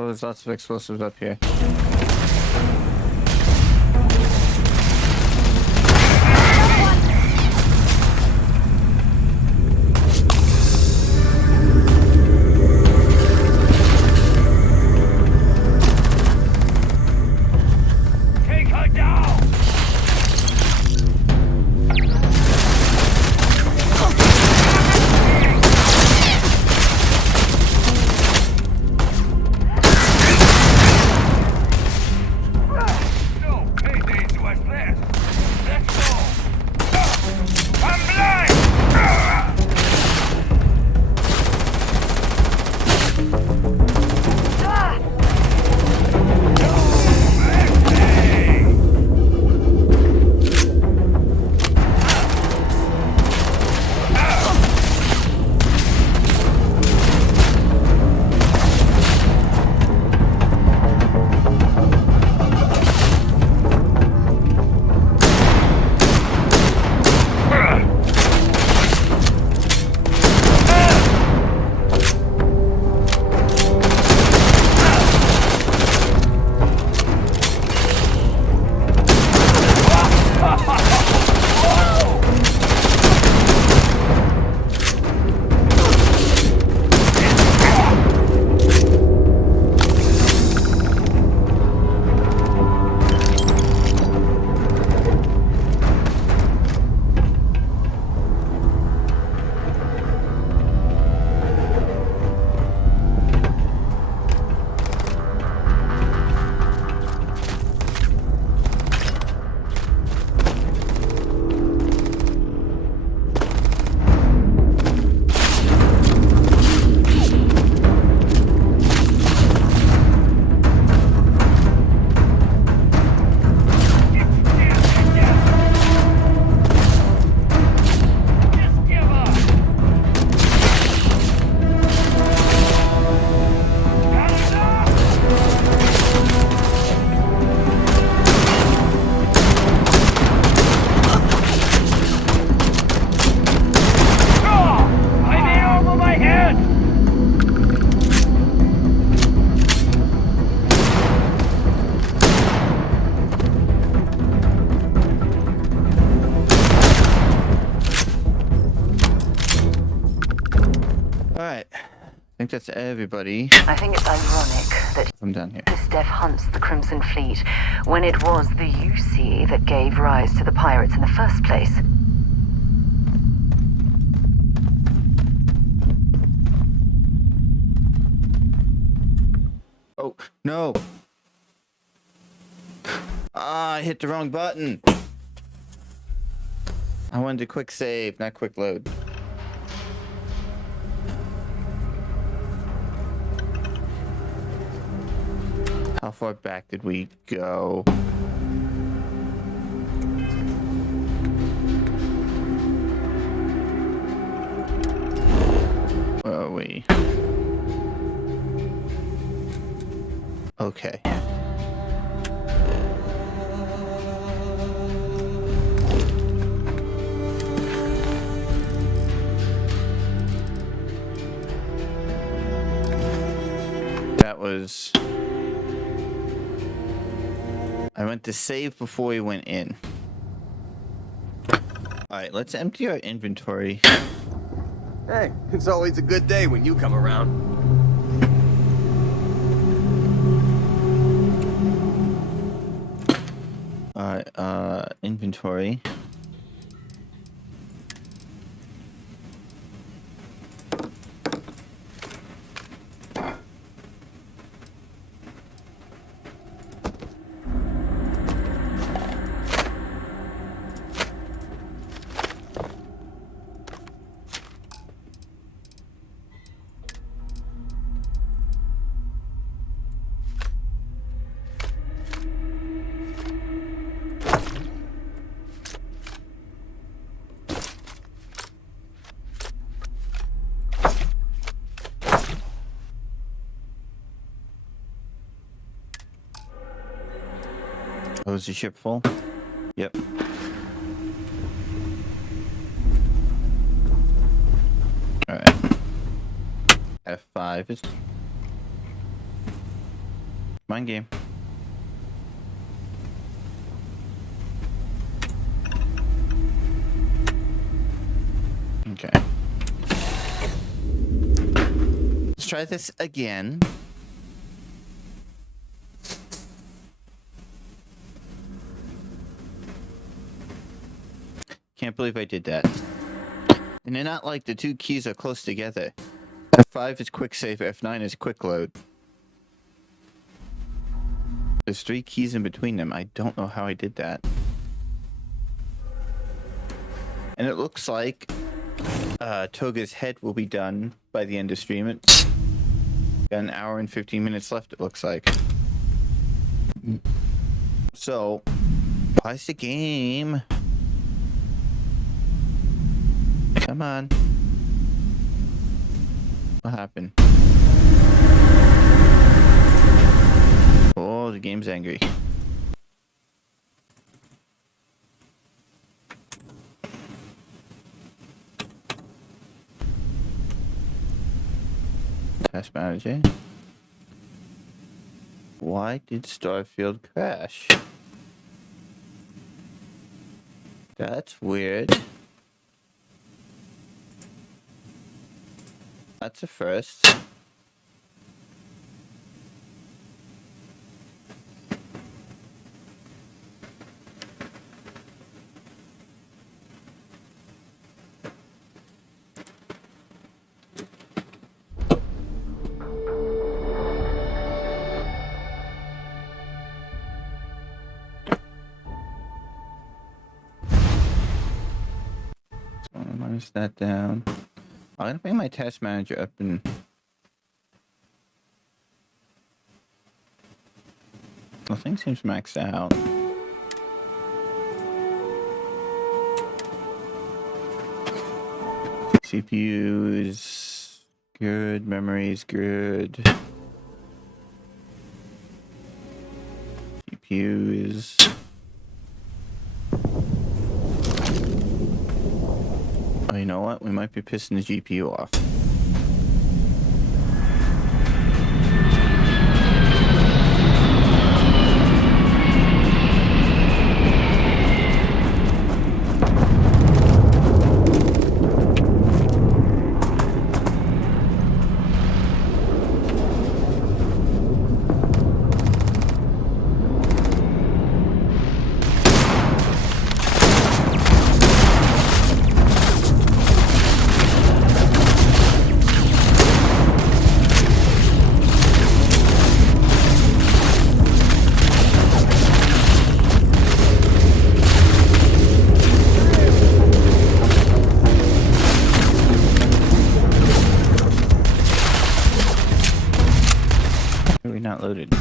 There's lots of explosives up here. Take her down! think that's everybody. I think it's ironic that I'm down here. this death hunts the Crimson Fleet when it was the UC that gave rise to the pirates in the first place. Oh, no! Ah, I hit the wrong button! I wanted to quick save, not quick load. How far back did we go? Where are we? Okay. That was... I went to save before we went in. Alright, let's empty our inventory. Hey, it's always a good day when you come around. Alright, inventory. Oh, is the ship full? Yep. Alright. F5 is... Mind game. Okay. Let's try this again. Can't believe I did that. And they're not like the two keys are close together. F5 is quick save, F9 is quick load. There's 3 keys in between them. I don't know how I did that. And it looks like Toga's head will be done by the end of stream. It's got an hour and 15 minutes left, it looks like. So, why's the game? Come on. What happened? Oh, the game's angry. Task manager. Why did Starfield crash? That's weird. That's a first. So minus that down. I'm gonna bring my task manager up and nothing seems maxed out. CPU is good, memory is good. GPU is oh, you know what? We might be pissing the GPU off. loaded.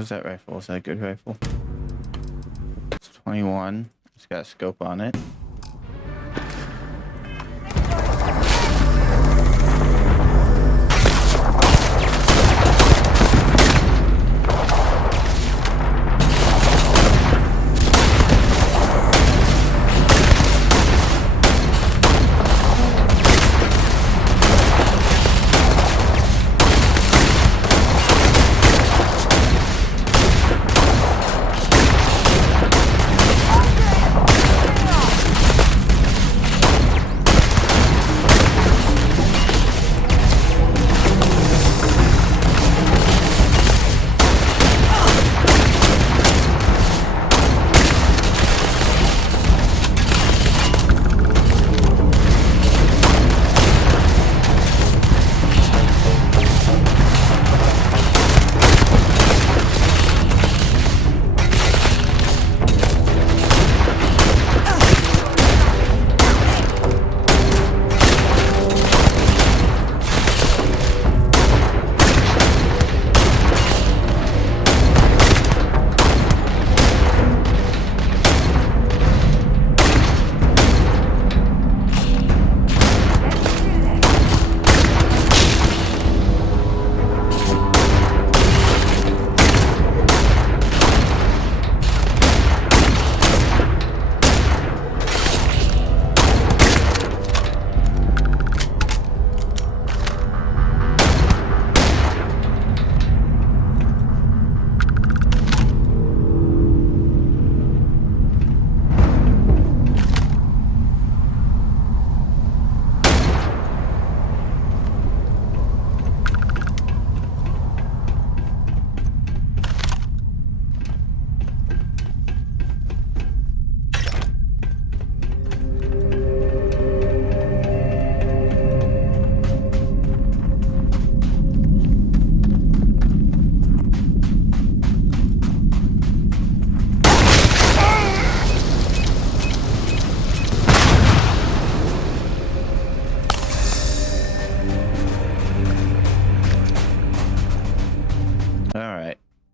What's that rifle? Is that a good rifle? It's 21. It's got a scope on it.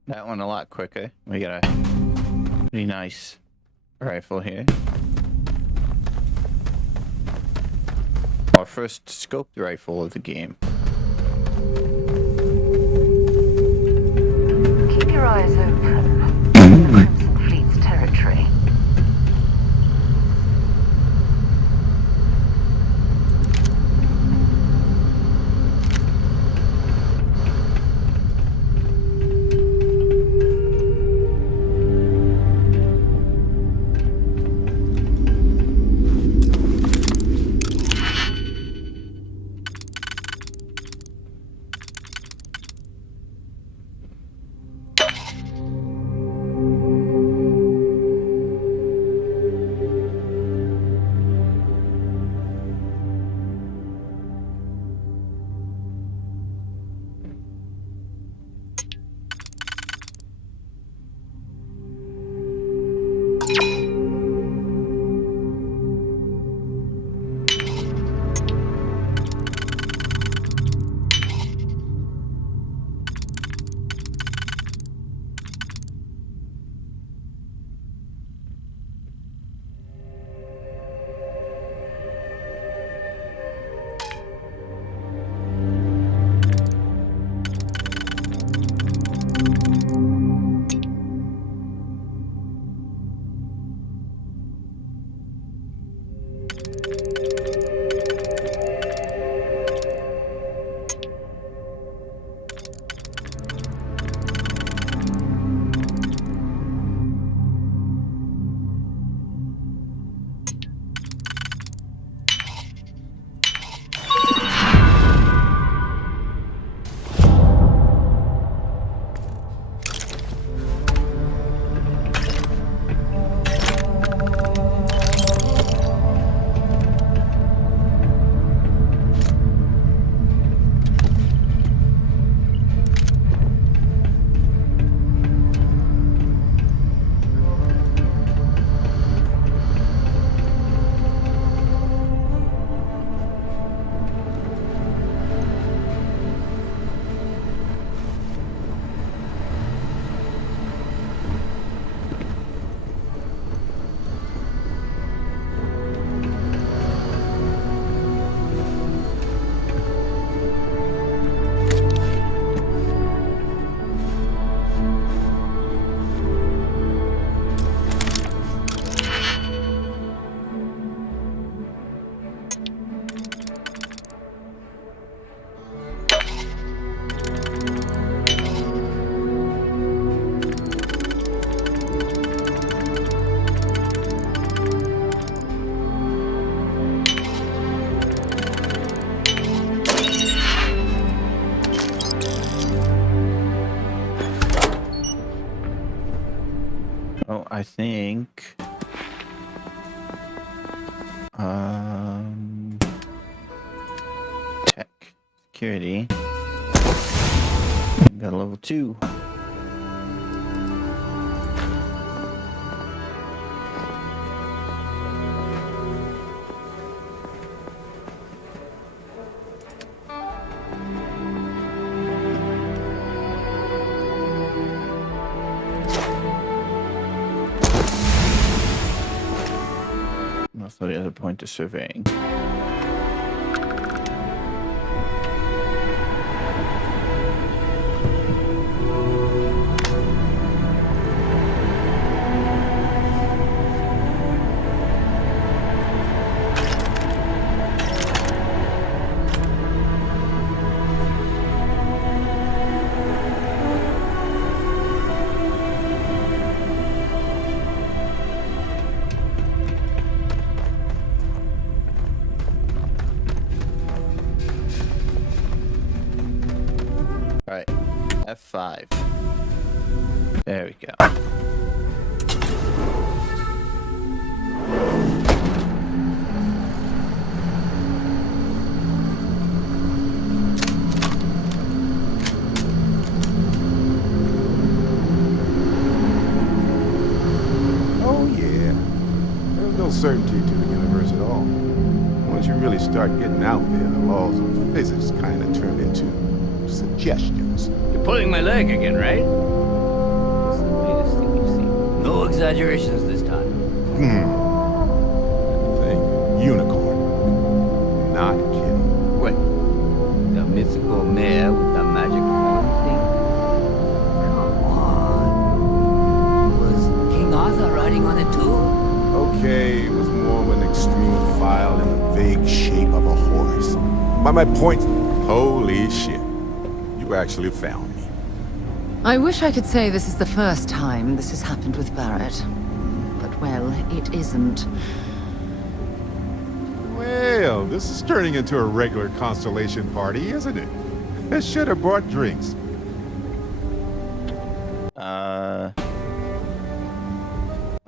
That one a lot quicker. We got a pretty nice rifle here. Our first scoped rifle of the game. Keep your eyes open. The Crimson Fleet's territory. I think tech security got a level 2. Also the other point is surveying. Alright, F5. There we go. Oh yeah. There's no certainty to the universe at all. Once you really start getting out there, the laws of physics kind of turn into suggestions. You're pulling my leg again, right? exaggerations this time? Think. Unicorn. Not kidding. What? The mythical mare with the magic horn thing? Come on. Was King Arthur riding on it too? Okay, it was more of an extreme file in the vague shape of a horse. By my point, holy shit. You actually found me. I wish I could say this is the first time this has happened with Barrett. But, well, it isn't. Well, this is turning into a regular Constellation party, isn't it? I should have brought drinks. Are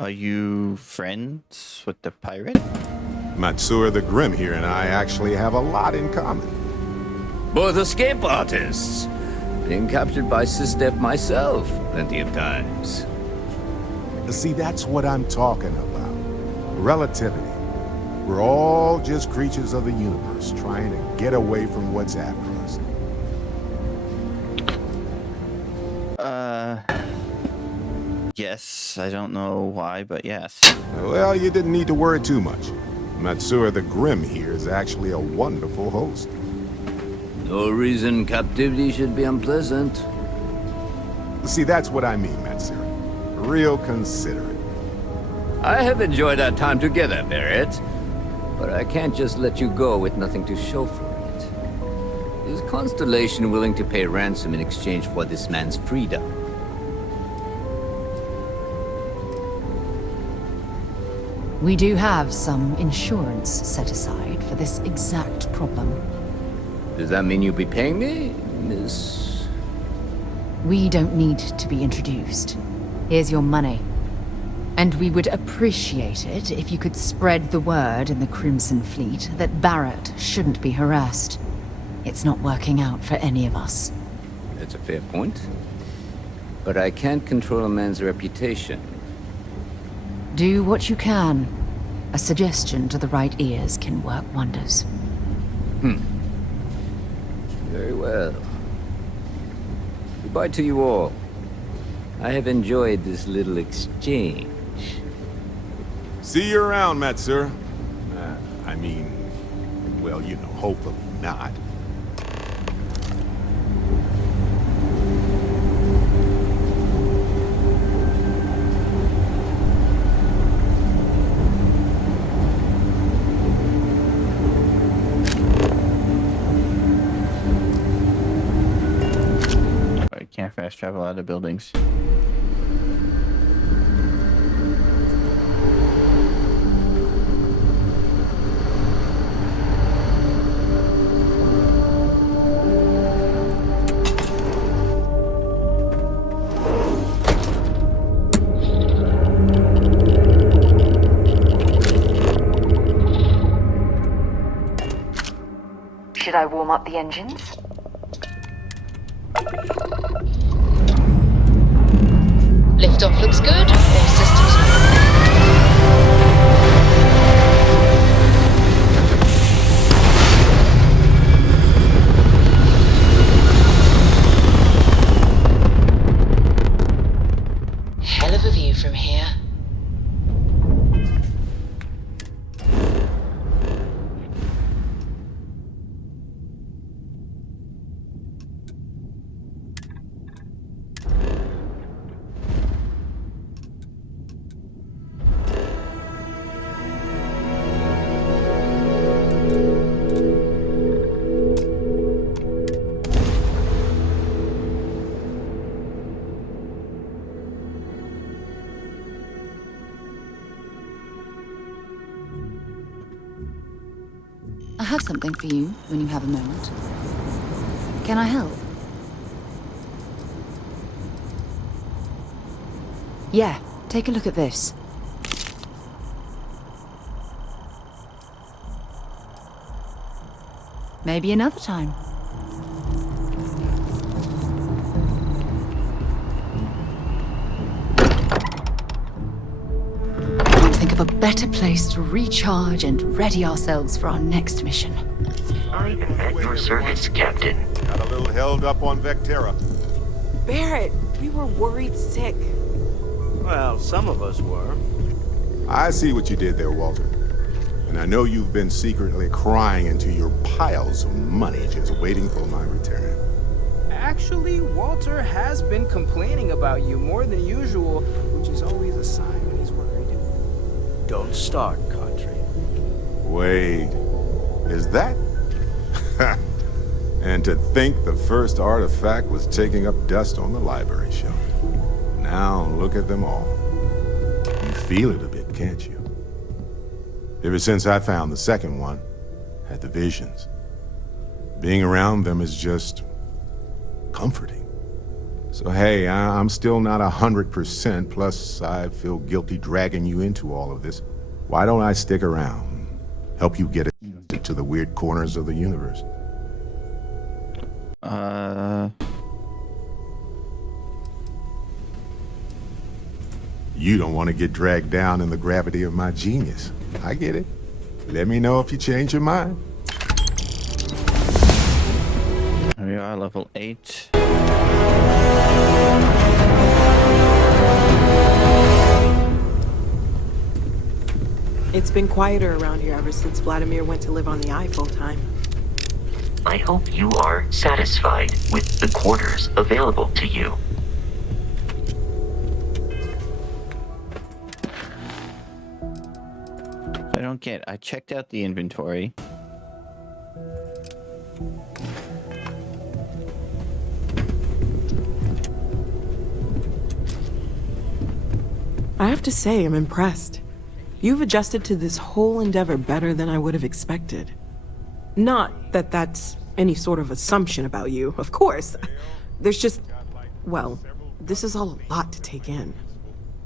you friends with the pirate? Matsura the Grim here and I actually have a lot in common. Both escape artists. Been captured by Sistef myself plenty of times. See, that's what I'm talking about. Relativity. We're all just creatures of the universe trying to get away from what's after us. Yes. I don't know why, but yes. Well, you didn't need to worry too much. Matsura the Grim here is actually a wonderful host. No reason captivity should be unpleasant. See, that's what I mean, Matsura. Real considerate. I have enjoyed our time together, Barrett. But I can't just let you go with nothing to show for it. Is Constellation willing to pay ransom in exchange for this man's freedom? We do have some insurance set aside for this exact problem. Does that mean you'll be paying me, Miss... We don't need to be introduced. Here's your money. And we would appreciate it if you could spread the word in the Crimson Fleet that Barrett shouldn't be harassed. It's not working out for any of us. That's a fair point. But I can't control a man's reputation. Do what you can. A suggestion to the right ears can work wonders. Very well. Goodbye to you all. I have enjoyed this little exchange. See you around, Matsura. I mean, well, you know, hopefully not. I can't fast travel out of buildings. Should I warm up the engines? Liftoff looks good. All systems hell of a view from here. I have something for you when you have a moment. Can I help? Yeah, take a look at this. Maybe another time. Can't think of a better place to recharge and ready ourselves for our next mission. I am at your service, Captain. Got a little held up on Vectera. Barrett, we were worried sick. Well, some of us were. I see what you did there, Walter. And I know you've been secretly crying into your piles of money just waiting for my return. Actually, Walter has been complaining about you more than usual, which is always a sign when he's worried. Don't start, Country. Wait, is that? And to think the first artifact was taking up dust on the library shelf. Now look at them all. You feel it a bit, can't you? Ever since I found the second one, had the visions. Being around them is just comforting. So hey, I'm still not 100%, plus I feel guilty dragging you into all of this. Why don't I stick around, help you get it to the weird corners of the universe? You don't want to get dragged down in the gravity of my genius. I get it. Let me know if you change your mind. Here we are, level 8. It's been quieter around here ever since Vladimir went to live on the Eye full-time. I hope you are satisfied with the quarters available to you. I checked out the inventory. I have to say, I'm impressed. You've adjusted to this whole endeavor better than I would have expected. Not that that's any sort of assumption about you, of course. There's just, well, this is all a lot to take in.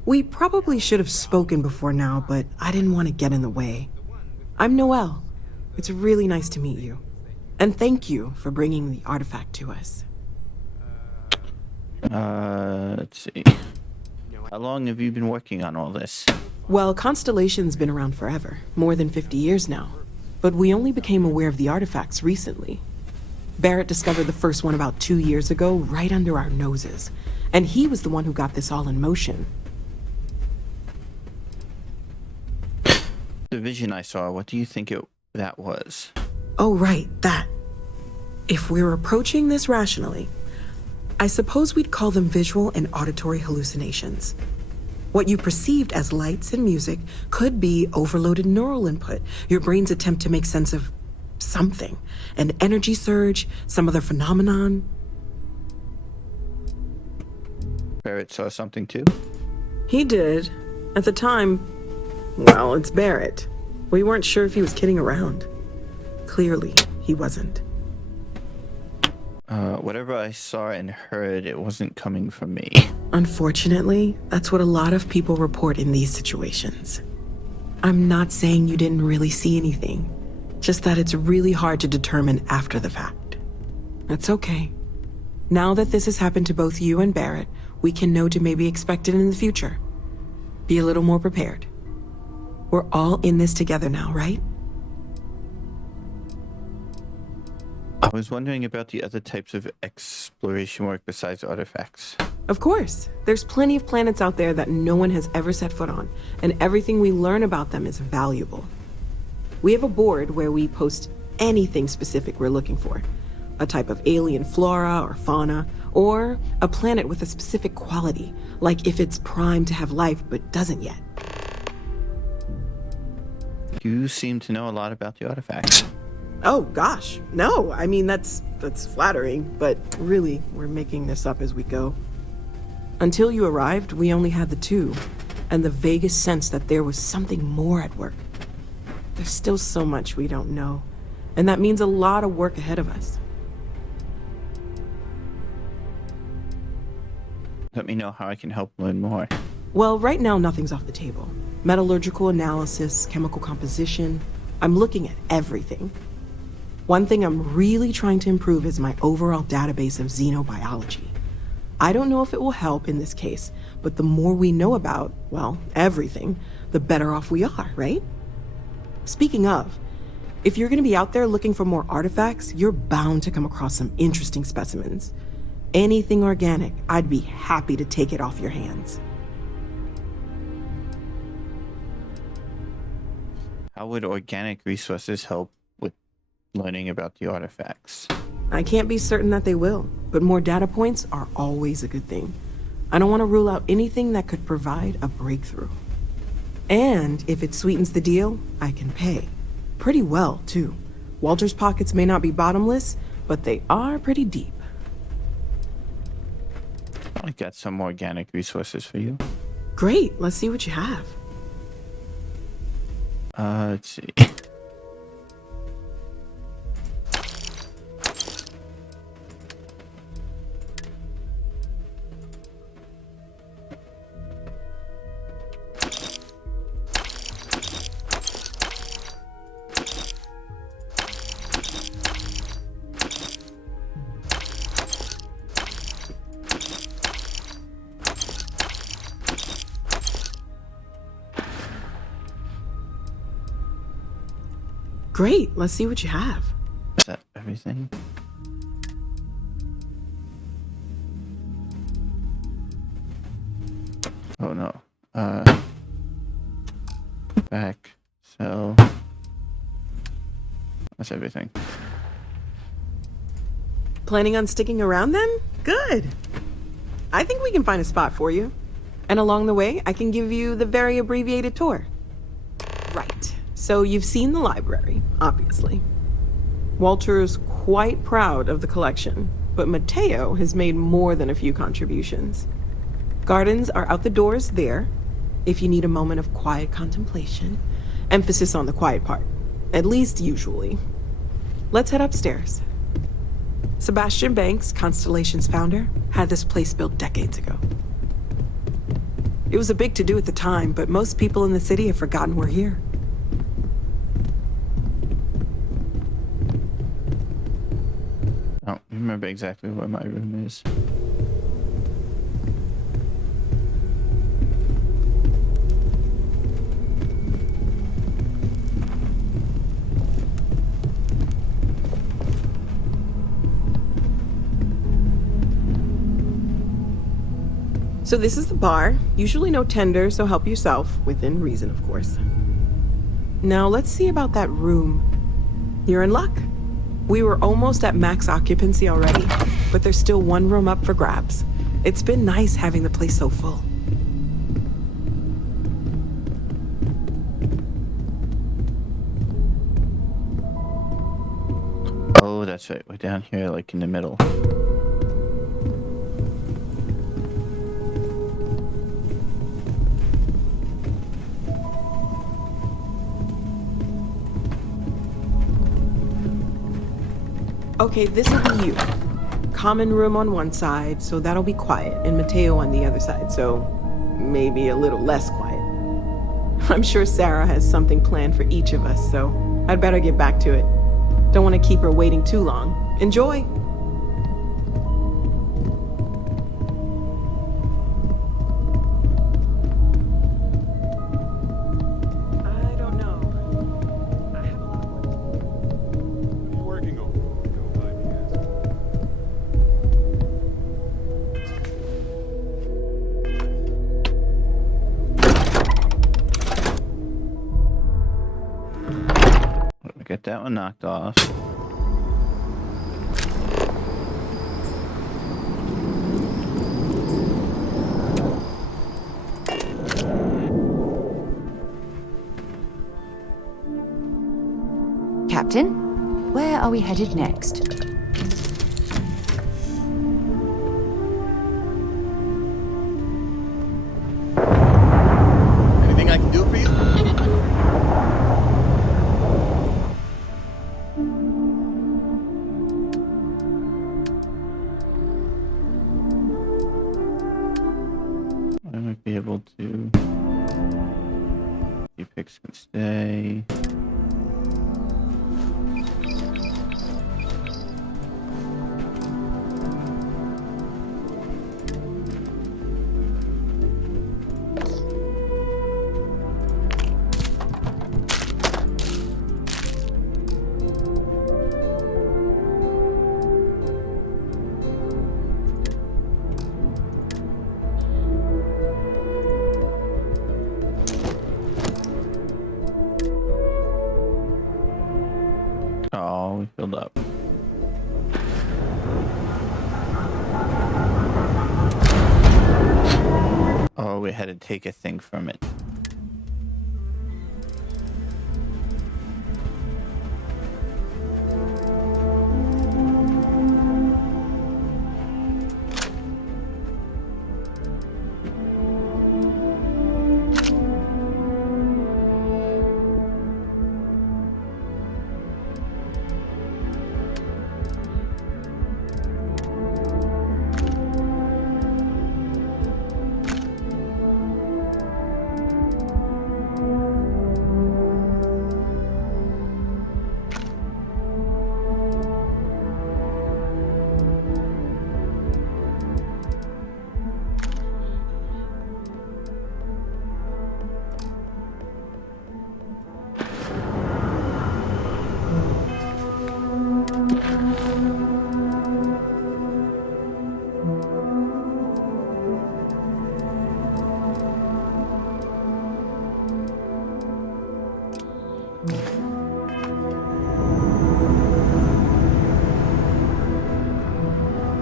We probably should have spoken before now, but I didn't want to get in the way. I'm Noelle. It's really nice to meet you. And thank you for bringing the artifact to us. Let's see. How long have you been working on all this? Well, Constellation's been around forever, more than 50 years now. But we only became aware of the artifacts recently. Barrett discovered the first one about 2 years ago, right under our noses. And he was the one who got this all in motion. The vision I saw, what do you think that was? Oh, right, that. If we're approaching this rationally, I suppose we'd call them visual and auditory hallucinations. What you perceived as lights and music could be overloaded neural input, your brain's attempt to make sense of something, an energy surge, some other phenomenon. Barrett saw something too? He did. At the time, well, it's Barrett. We weren't sure if he was kidding around. Clearly, he wasn't. Whatever I saw and heard, it wasn't coming from me. Unfortunately, that's what a lot of people report in these situations. I'm not saying you didn't really see anything, just that it's really hard to determine after the fact. It's okay. Now that this has happened to both you and Barrett, we can know to maybe expect it in the future. Be a little more prepared. We're all in this together now, right? I was wondering about the other types of exploration work besides artifacts. Of course. There's plenty of planets out there that no one has ever set foot on, and everything we learn about them is valuable. We have a board where we post anything specific we're looking for. A type of alien flora or fauna, or a planet with a specific quality, like if it's primed to have life but doesn't yet. You seem to know a lot about the artifacts. Oh gosh, no, I mean that's flattering, but really, we're making this up as we go. Until you arrived, we only had the two, and the vaguest sense that there was something more at work. There's still so much we don't know, and that means a lot of work ahead of us. Let me know how I can help learn more. Well, right now nothing's off the table. Metallurgical analysis, chemical composition, I'm looking at everything. One thing I'm really trying to improve is my overall database of xenobiology. I don't know if it will help in this case, but the more we know about, well, everything, the better off we are, right? Speaking of, if you're gonna be out there looking for more artifacts, you're bound to come across some interesting specimens. Anything organic, I'd be happy to take it off your hands. How would organic resources help with learning about the artifacts? I can't be certain that they will, but more data points are always a good thing. I don't want to rule out anything that could provide a breakthrough. And if it sweetens the deal, I can pay. Pretty well, too. Walter's pockets may not be bottomless, but they are pretty deep. I got some organic resources for you. Great, let's see what you have. Let's see. Great, let's see what you have. Is that everything? Oh no. Back, sell. That's everything. Planning on sticking around then? Good. I think we can find a spot for you. And along the way, I can give you the very abbreviated tour. Right. So you've seen the library, obviously. Walter's quite proud of the collection, but Mateo has made more than a few contributions. Gardens are out the doors there, if you need a moment of quiet contemplation. Emphasis on the quiet part, at least usually. Let's head upstairs. Sebastian Banks, Constellation's founder, had this place built decades ago. It was a big to-do at the time, but most people in the city have forgotten we're here. I don't remember exactly where my room is. So this is the bar. Usually no tender, so help yourself, within reason, of course. Now let's see about that room. You're in luck. We were almost at max occupancy already, but there's still one room up for grabs. It's been nice having the place so full. Oh, that's right. We're down here, like in the middle. Okay, this will be you. Common room on one side, so that'll be quiet, and Mateo on the other side, so maybe a little less quiet. I'm sure Sarah has something planned for each of us, so I'd better get back to it. Don't want to keep her waiting too long. Enjoy! Get that one knocked off. Captain, where are we headed next? Anything I can do for you? I might be able to. You picks can stay. Starfield up. Oh, we had to take a thing from it.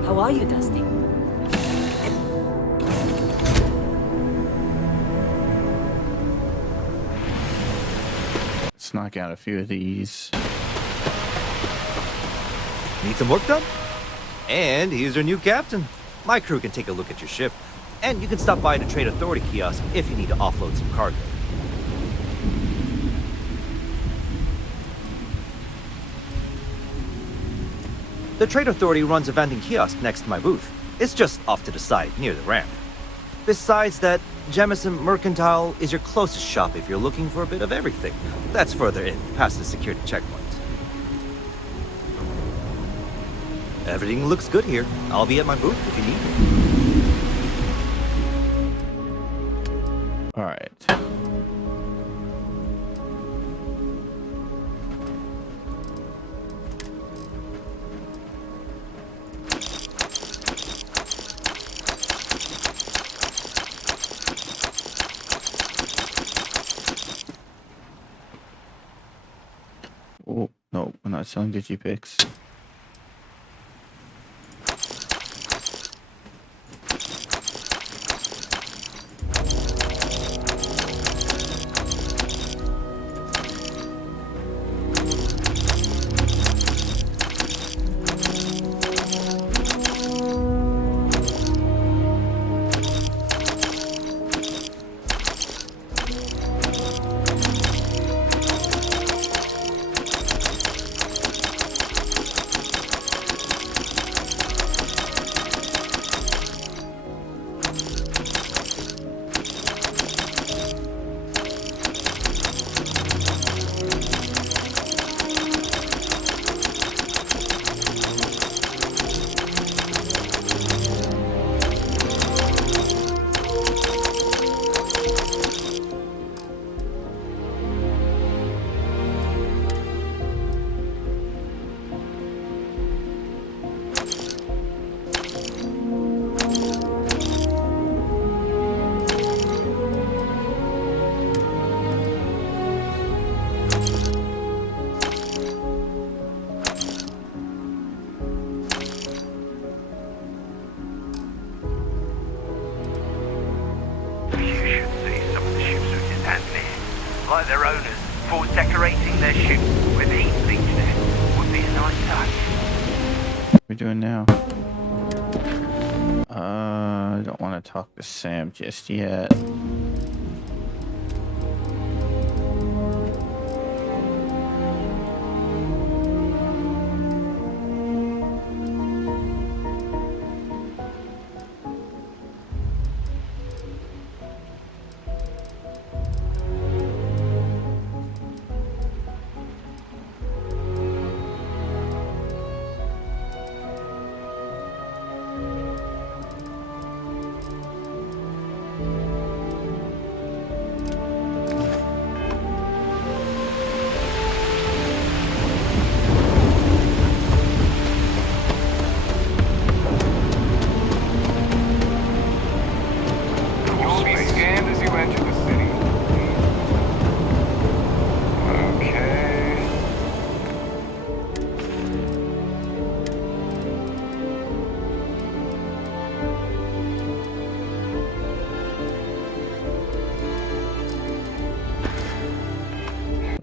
How are you, Dusty? Let's knock out a few of these. Need some work done? And here's your new captain. My crew can take a look at your ship. And you can stop by the Trade Authority kiosk if you need to offload some cargo. The Trade Authority runs a vending kiosk next to my booth. It's just off to the side, near the ramp. Besides that, Jemison Mercantile is your closest shop if you're looking for a bit of everything. That's further in, past the security checkpoint. Everything looks good here. I'll be at my booth if you need me. All right. Oh, no, we're not selling digipicks. Like their owners, for decorating their ships with heat bleach would be a nice touch. What are we doing now? I don't want to talk to Sam just yet.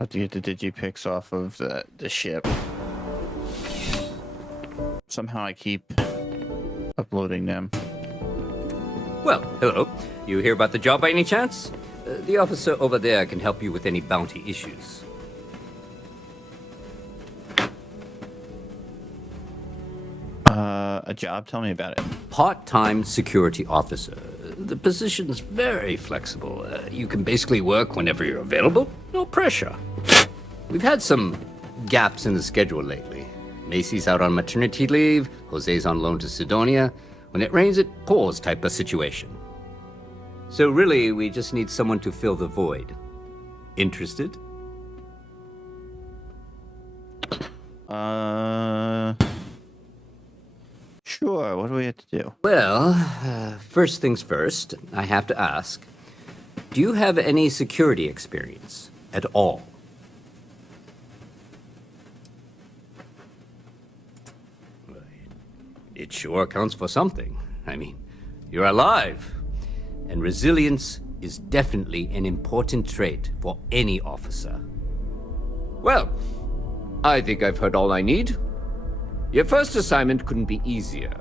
have to get the digipics off of the ship. Somehow I keep uploading them. Well, hello. You hear about the job by any chance? The officer over there can help you with any bounty issues. A job? Tell me about it. Part-time security officer. The position's very flexible. You can basically work whenever you're available. No pressure. We've had some gaps in the schedule lately. Macy's out on maternity leave. Jose's on loan to Sidonia. When it rains, it pours type of situation. So really, we just need someone to fill the void. Interested? Sure. What do we have to do? Well, first things first, I have to ask, do you have any security experience at all? It sure counts for something. I mean, you're alive. And resilience is definitely an important trait for any officer. Well, I think I've heard all I need. Your first assignment couldn't be easier.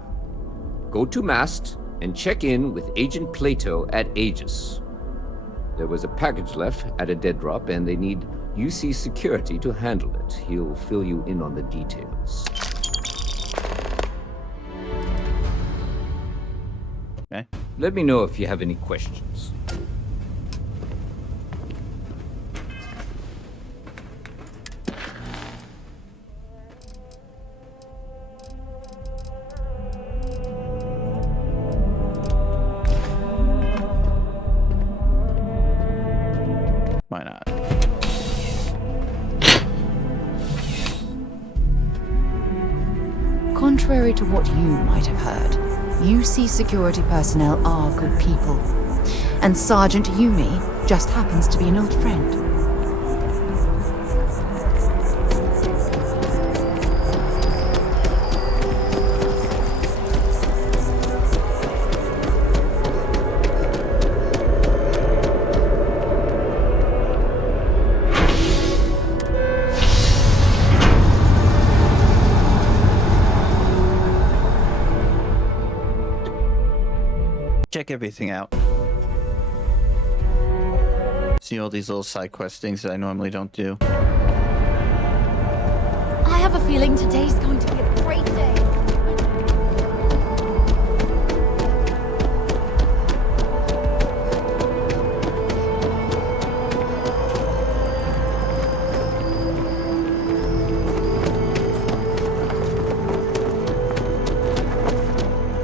Go to Mast and check in with Agent Plato at Aegis. There was a package left at a dead drop, and they need UC security to handle it. He'll fill you in on the details. Okay. Let me know if you have any questions. Why not? Contrary to what you might have heard, UC security personnel are good people. And Sergeant Yumi just happens to be an old friend. Check everything out. See all these little side quest things that I normally don't do. I have a feeling today's going to be a great day.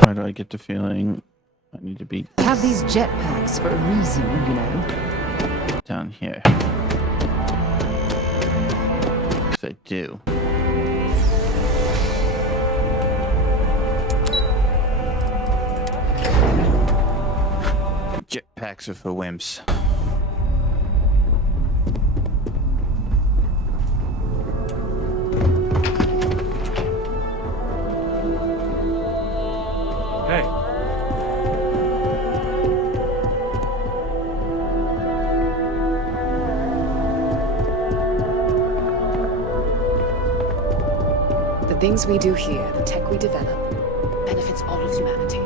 Why do I get the feeling I need to be Have these jetpacks for a reason, you know. down here? 'Cause I do. Jetpacks are for wimps. Hey. The things we do here, the tech we develop, benefits all of humanity.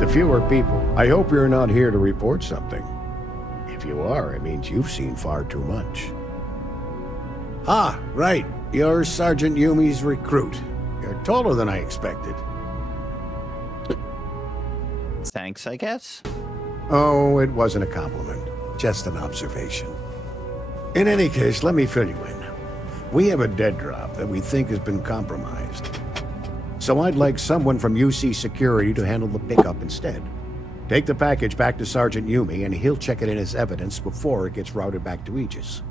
The fewer people. I hope you're not here to report something. If you are, it means you've seen far too much. Ah, right. You're Sergeant Yumi's recruit. You're taller than I expected. Thanks, I guess. Oh, it wasn't a compliment. Just an observation. In any case, let me fill you in. We have a dead drop that we think has been compromised. So I'd like someone from UC Security to handle the pickup instead. Take the package back to Sergeant Yumi, and he'll check it in as evidence before it gets routed back to Aegis.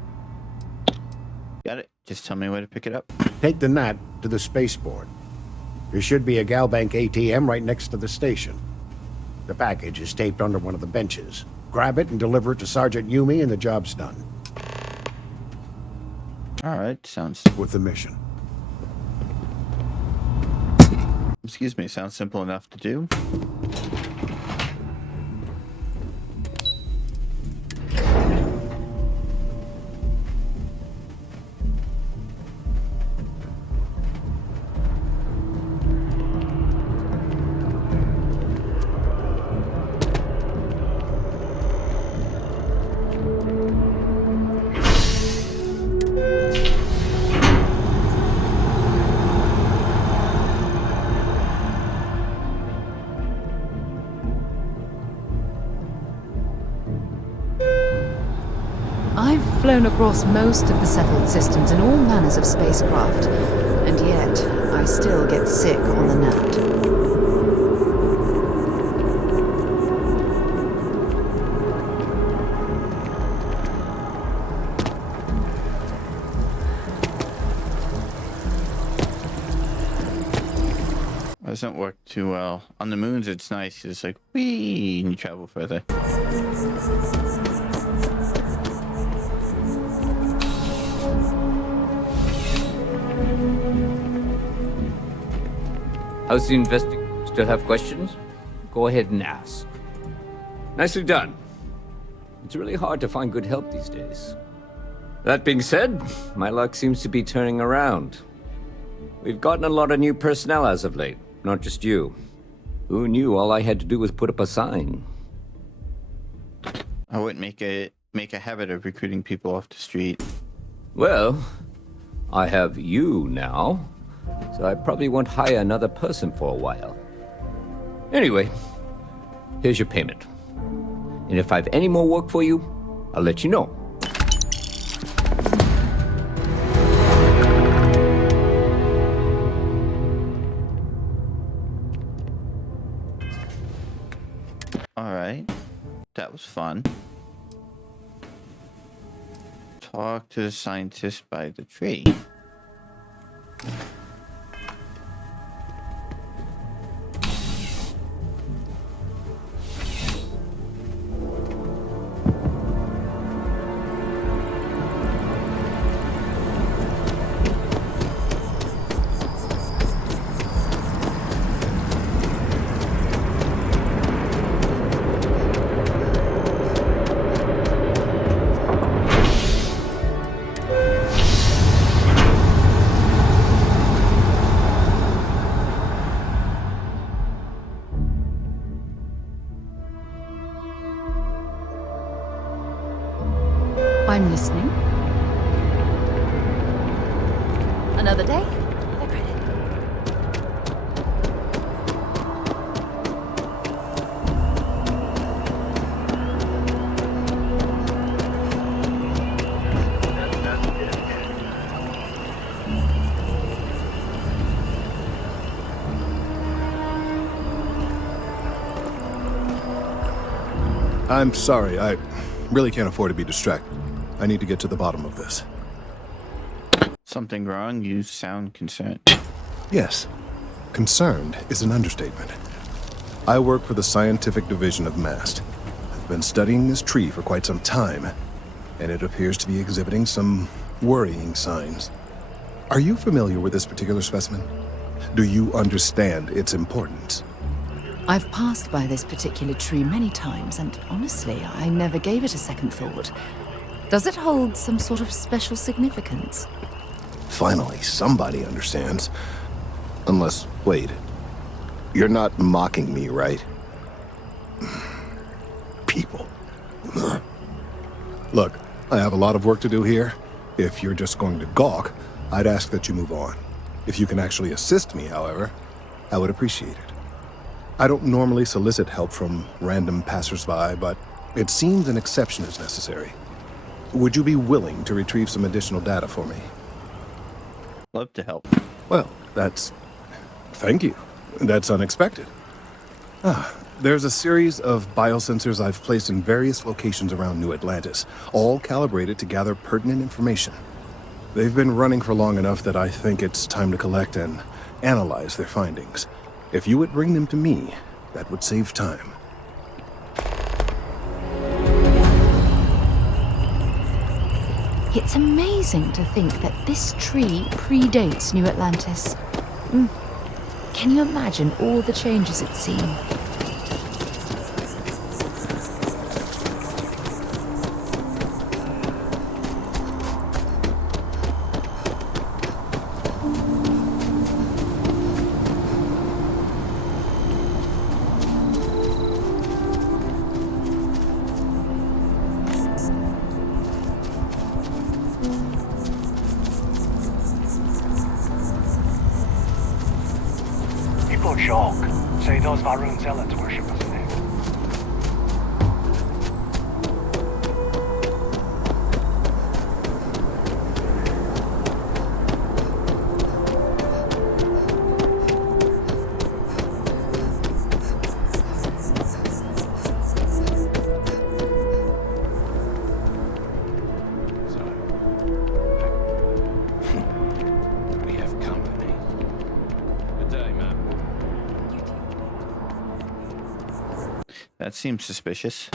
Got it. Just tell me where to pick it up. Take the NAT to the spaceport. There should be a Galbank ATM right next to the station. The package is taped under one of the benches. Grab it and deliver it to Sergeant Yumi, and the job's done. All right, sounds with the mission. excuse me, sounds simple enough to do. I've flown across most of the settled systems in all manners of spacecraft, and yet I still get sick on the gnat. Doesn't work too well. On the moons, it's nice. It's like, whee, and you travel further. How's the investigation? Still have questions? Go ahead and ask. Nicely done. It's really hard to find good help these days. That being said, my luck seems to be turning around. We've gotten a lot of new personnel as of late, not just you. Who knew all I had to do was put up a sign? I wouldn't make a habit of recruiting people off the street. Well, I have you now, so I probably won't hire another person for a while. Anyway, here's your payment. And if I have any more work for you, I'll let you know. Alright. That was fun. Talk to the scientist by the tree. I'm listening. Another day, another credit. I'm sorry, I really can't afford to be distracted. I need to get to the bottom of this. Something wrong? You sound concerned. Yes. Concerned is an understatement. I work for the scientific division of MAST. I've been studying this tree for quite some time, and it appears to be exhibiting some worrying signs. Are you familiar with this particular specimen? Do you understand its importance? I've passed by this particular tree many times, and honestly, I never gave it a second thought. Does it hold some sort of special significance? Finally, somebody understands. Unless, wait. You're not mocking me, right? People. Look, I have a lot of work to do here. If you're just going to gawk, I'd ask that you move on. If you can actually assist me, however, I would appreciate it. I don't normally solicit help from random passersby, but it seems an exception is necessary. Would you be willing to retrieve some additional data for me? Love to help. Well, thank you. That's unexpected. There's a series of biosensors I've placed in various locations around New Atlantis, all calibrated to gather pertinent information. They've been running for long enough that I think it's time to collect and analyze their findings. If you would bring them to me, that would save time. It's amazing to think that this tree predates New Atlantis. Can you imagine all the changes it's seen? People joke, say those Varun zealots worship us there. We have company. Good day, ma'am. That seems suspicious.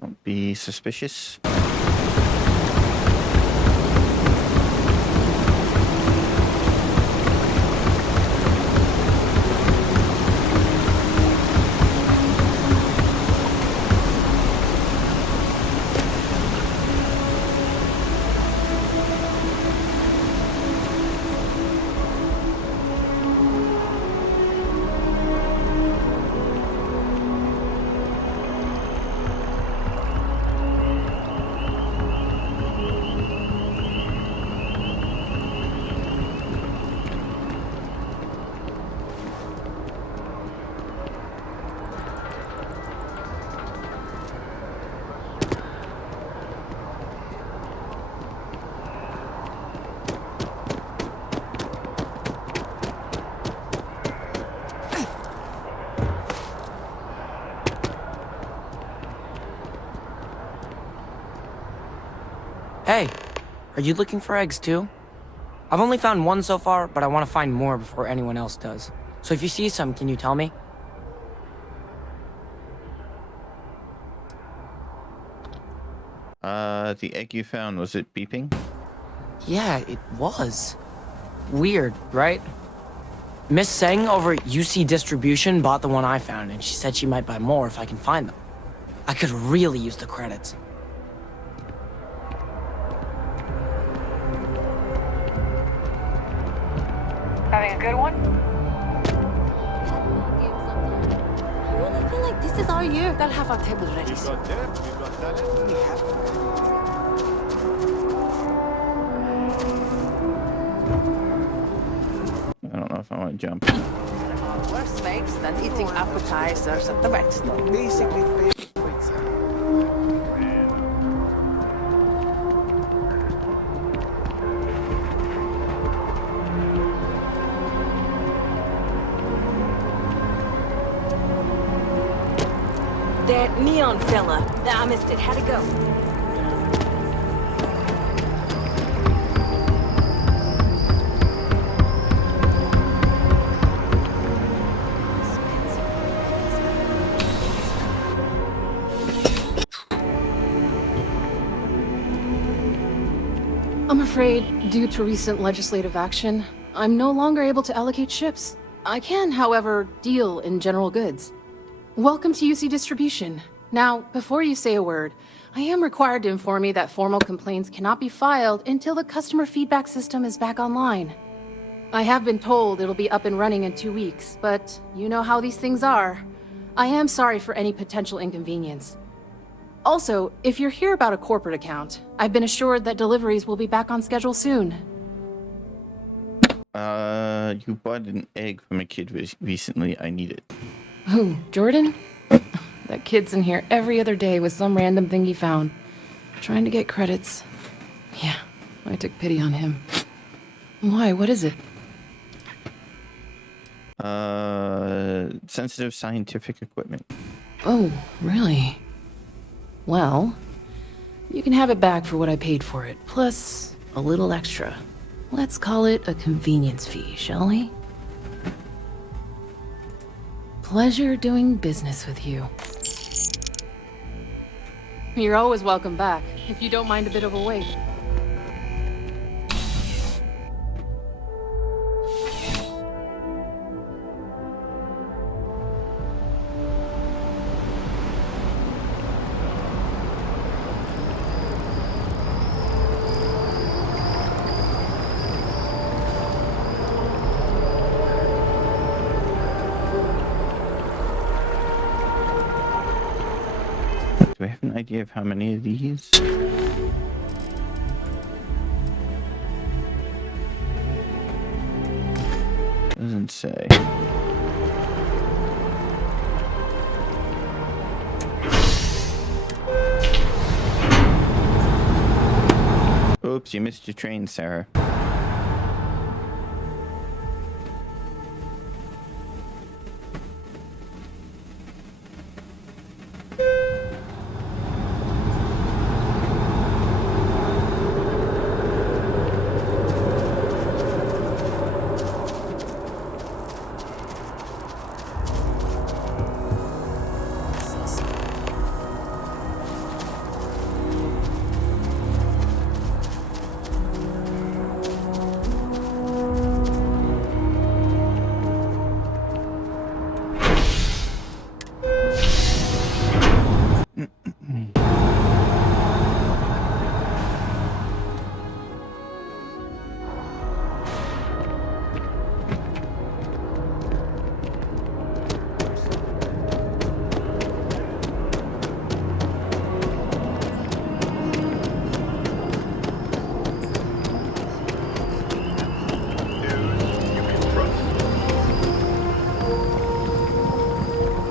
Don't be suspicious. Hey, are you looking for eggs too? I've only found one so far, but I want to find more before anyone else does. So if you see some, can you tell me? The egg you found, was it beeping? Yeah, it was. Weird, right? Miss Seng over at UC Distribution bought the one I found, and she said she might buy more if I can find them. I could really use the credits. Having a good one? I really feel like this is our year. They'll have our table ready soon. I don't know if I want to jump. Worse fakes than eating appetizers at the vet store. Basically, That neon fella. I missed it. How'd it go? I'm afraid, due to recent legislative action, I'm no longer able to allocate ships. I can, however, deal in general goods. Welcome to UC Distribution. Now, before you say a word, I am required to inform you that formal complaints cannot be filed until the customer feedback system is back online. I have been told it'll be up and running in 2 weeks, but you know how these things are. I am sorry for any potential inconvenience. Also, if you're here about a corporate account, I've been assured that deliveries will be back on schedule soon. You bought an egg from a kid recently. I need it. Who, Jordan? That kid's in here every other day with some random thing he found. Trying to get credits. Yeah, I took pity on him. Why, what is it? Sensitive scientific equipment. Oh, really? Well, you can have it back for what I paid for it, plus a little extra. Let's call it a convenience fee, shall we? Pleasure doing business with you. You're always welcome back, if you don't mind a bit of a wait. Do I have an idea of how many of these? Doesn't say. Oops, you missed your train, Sarah.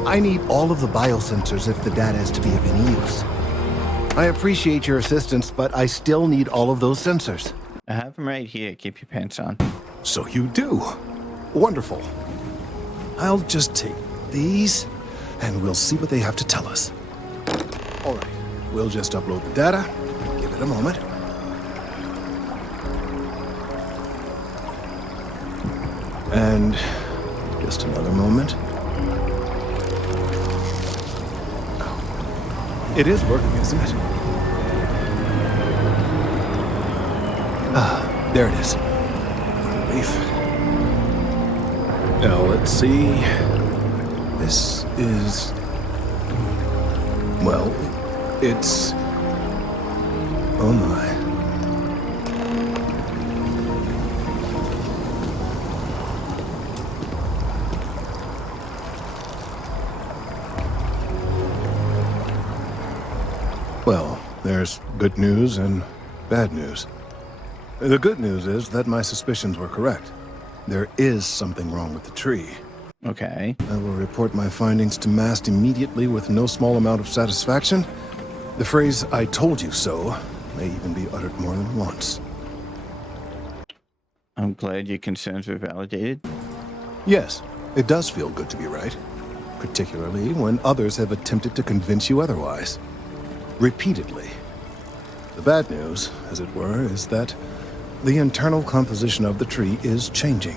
I need all of the biosensors if the data is to be of any use. I appreciate your assistance, but I still need all of those sensors. I have them right here. Keep your pants on. So you do. Wonderful. I'll just take these, and we'll see what they have to tell us. All right, we'll just upload the data. Give it a moment. And just another moment. It is working, isn't it? Ah, there it is. Relief. Now, let's see. This is... well, it's... oh my. Well, there's good news and bad news. The good news is that my suspicions were correct. There is something wrong with the tree. Okay. I will report my findings to MAST immediately with no small amount of satisfaction. The phrase, "I told you so," may even be uttered more than once. I'm glad your concerns were validated. Yes, it does feel good to be right. Particularly when others have attempted to convince you otherwise. Repeatedly. The bad news, as it were, is that the internal composition of the tree is changing.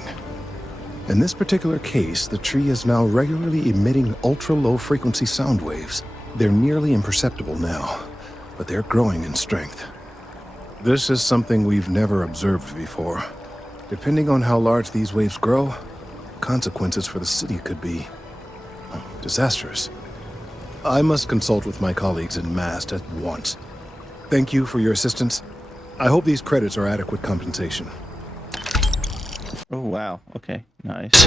In this particular case, the tree is now regularly emitting ultra-low frequency sound waves. They're nearly imperceptible now, but they're growing in strength. This is something we've never observed before. Depending on how large these waves grow, consequences for the city could be disastrous. I must consult with my colleagues in MAST at once. Thank you for your assistance. I hope these credits are adequate compensation. Oh, wow. Okay, nice.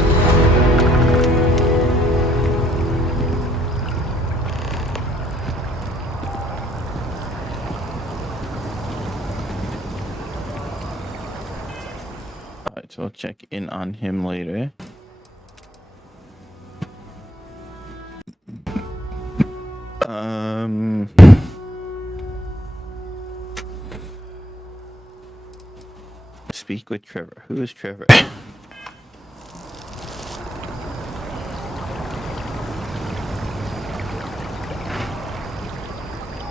Alright, so I'll check in on him later. Speak with Trevor. Who is Trevor?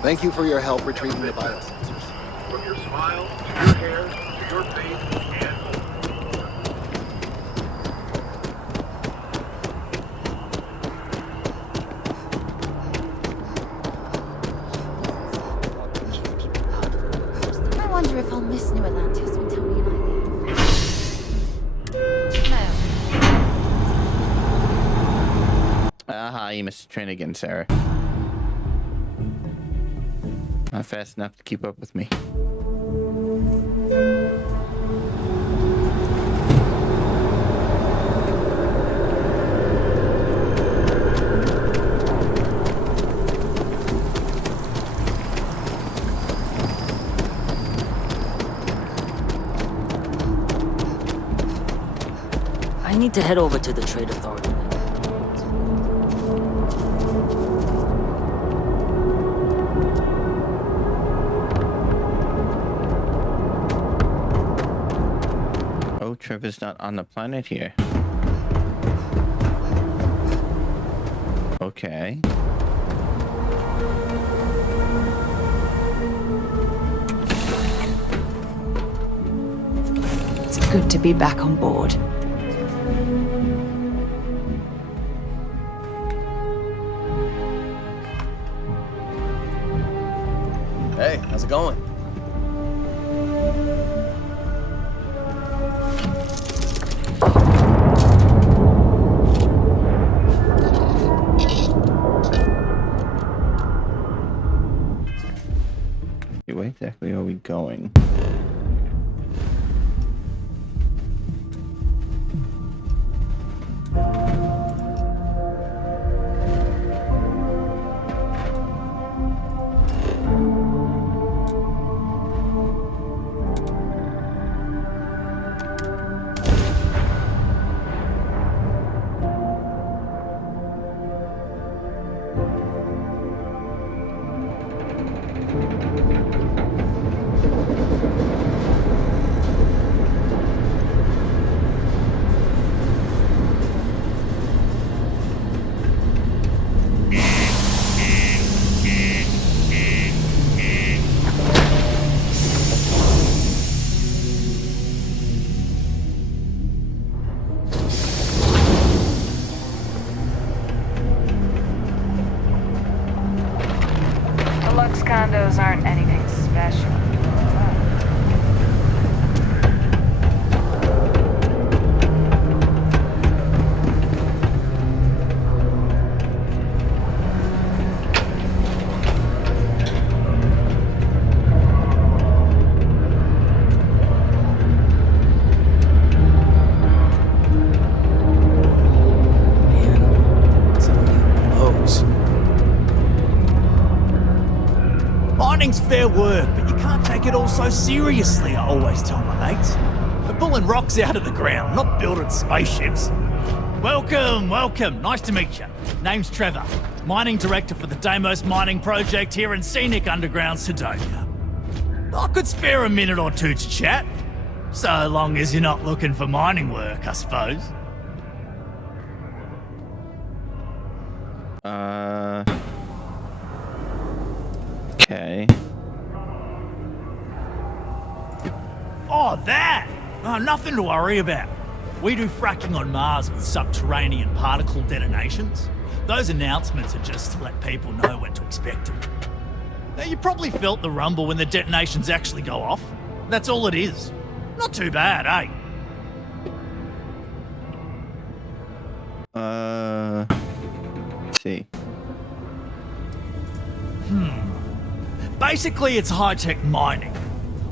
Thank you for your help retrieving the biosensors. From your smile, to your hair, to your face, and more. I wonder if I'll miss New Atlantis when Tony and I leave. Aha, you missed the train again, Sarah. Not fast enough to keep up with me. I need to head over to the Trade Authority. Oh, Trevor's not on the planet here. Okay. It's good to be back on board. Hey, how's it going? Where exactly are we going? Condos aren't anything special. Mining's fair work, but you can't take it all so seriously, I always tell my mates. We're pulling rocks out of the ground, not building spaceships. Welcome, welcome. Nice to meet you. Name's Trevor, mining director for the Deimos mining project here in scenic underground Sidonia. I could spare a minute or two to chat, so long as you're not looking for mining work, I suppose. Okay. Oh, that! Oh, nothing to worry about. We do fracking on Mars with subterranean particle detonations. Those announcements are just to let people know when to expect them. Now, you probably felt the rumble when the detonations actually go off. That's all it is. Not too bad, eh? Let's see. Basically, it's high-tech mining.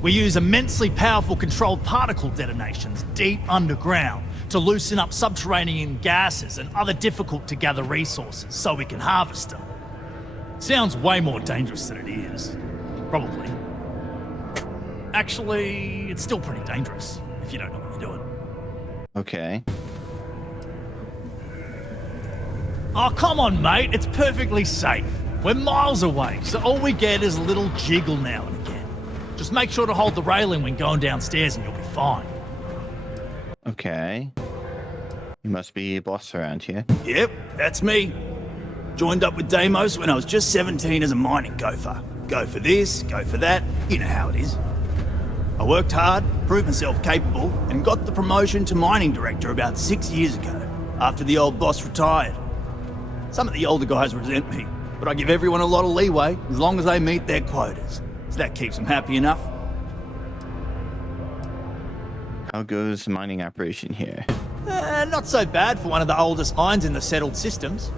We use immensely powerful controlled particle detonations deep underground to loosen up subterranean gases and other difficult-to-gather resources so we can harvest them. Sounds way more dangerous than it is. Probably. Actually, it's still pretty dangerous if you don't know what you're doing. Okay. Oh, come on, mate. It's perfectly safe. We're miles away, so all we get is a little jiggle now and again. Just make sure to hold the railing when going downstairs and you'll be fine. Okay. You must be a boss around here. Yep, that's me. Joined up with Deimos when I was just 17 as a mining gopher. Go for this, go for that, you know how it is. I worked hard, proved myself capable, and got the promotion to mining director about 6 years ago, after the old boss retired. Some of the older guys resent me, but I give everyone a lot of leeway as long as they meet their quotas. So that keeps them happy enough. How goes the mining operation here? Not so bad for one of the oldest mines in the settled systems.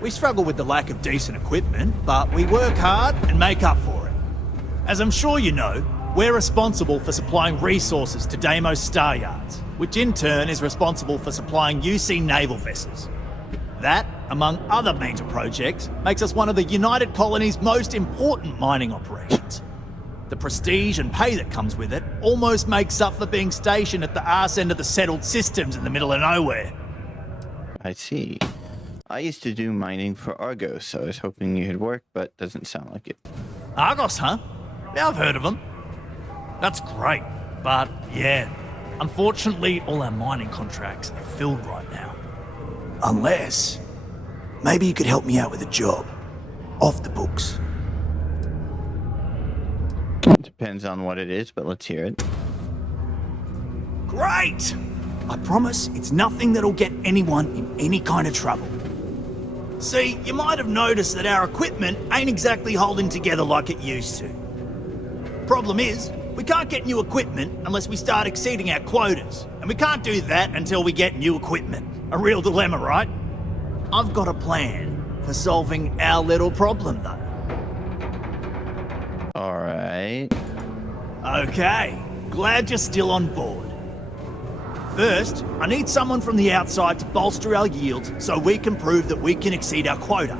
We struggle with the lack of decent equipment, but we work hard and make up for it. As I'm sure you know, we're responsible for supplying resources to Deimos Star Yards, which in turn is responsible for supplying UC naval vessels. That, among other major projects, makes us one of the United Colony's most important mining operations. The prestige and pay that comes with it almost makes up for being stationed at the arse end of the settled systems in the middle of nowhere. I see. I used to do mining for Argos, so I was hoping you had worked, but doesn't sound like it. Argos, huh? Yeah, I've heard of them. That's great, but yeah, unfortunately all our mining contracts are filled right now. Unless, maybe you could help me out with a job. Off the books. Depends on what it is, but let's hear it. Great! I promise it's nothing that'll get anyone in any kind of trouble. See, you might have noticed that our equipment ain't exactly holding together like it used to. Problem is, we can't get new equipment unless we start exceeding our quotas, and we can't do that until we get new equipment. A real dilemma, right? I've got a plan for solving our little problem, though. Alright. Okay, glad you're still on board. First, I need someone from the outside to bolster our yields so we can prove that we can exceed our quota.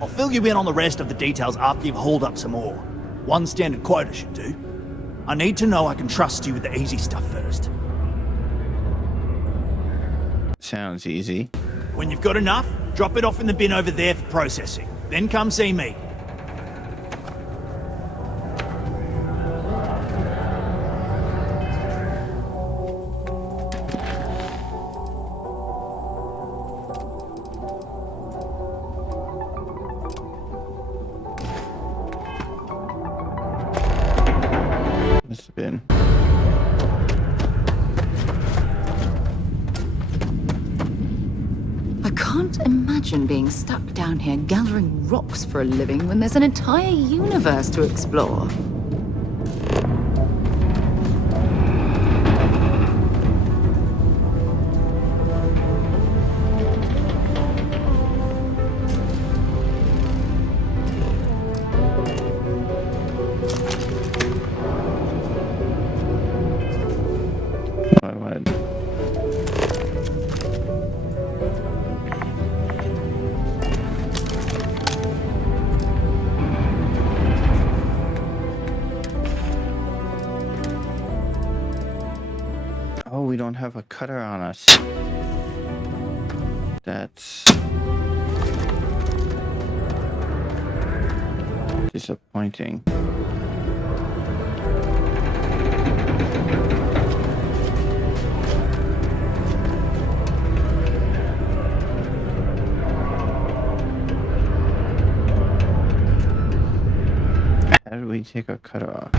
I'll fill you in on the rest of the details after you've hauled up some more. One standard quota should do. I need to know I can trust you with the easy stuff first. Sounds easy. When you've got enough, drop it off in the bin over there for processing. Then come see me. Must have been. I can't imagine being stuck down here gathering rocks for a living when there's an entire universe to explore. Oh, we don't have a cutter on us. That's disappointing. How do we take our cutter off?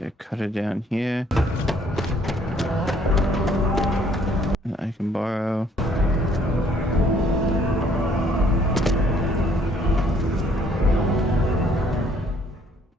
Yeah, cut it down here. And I can borrow.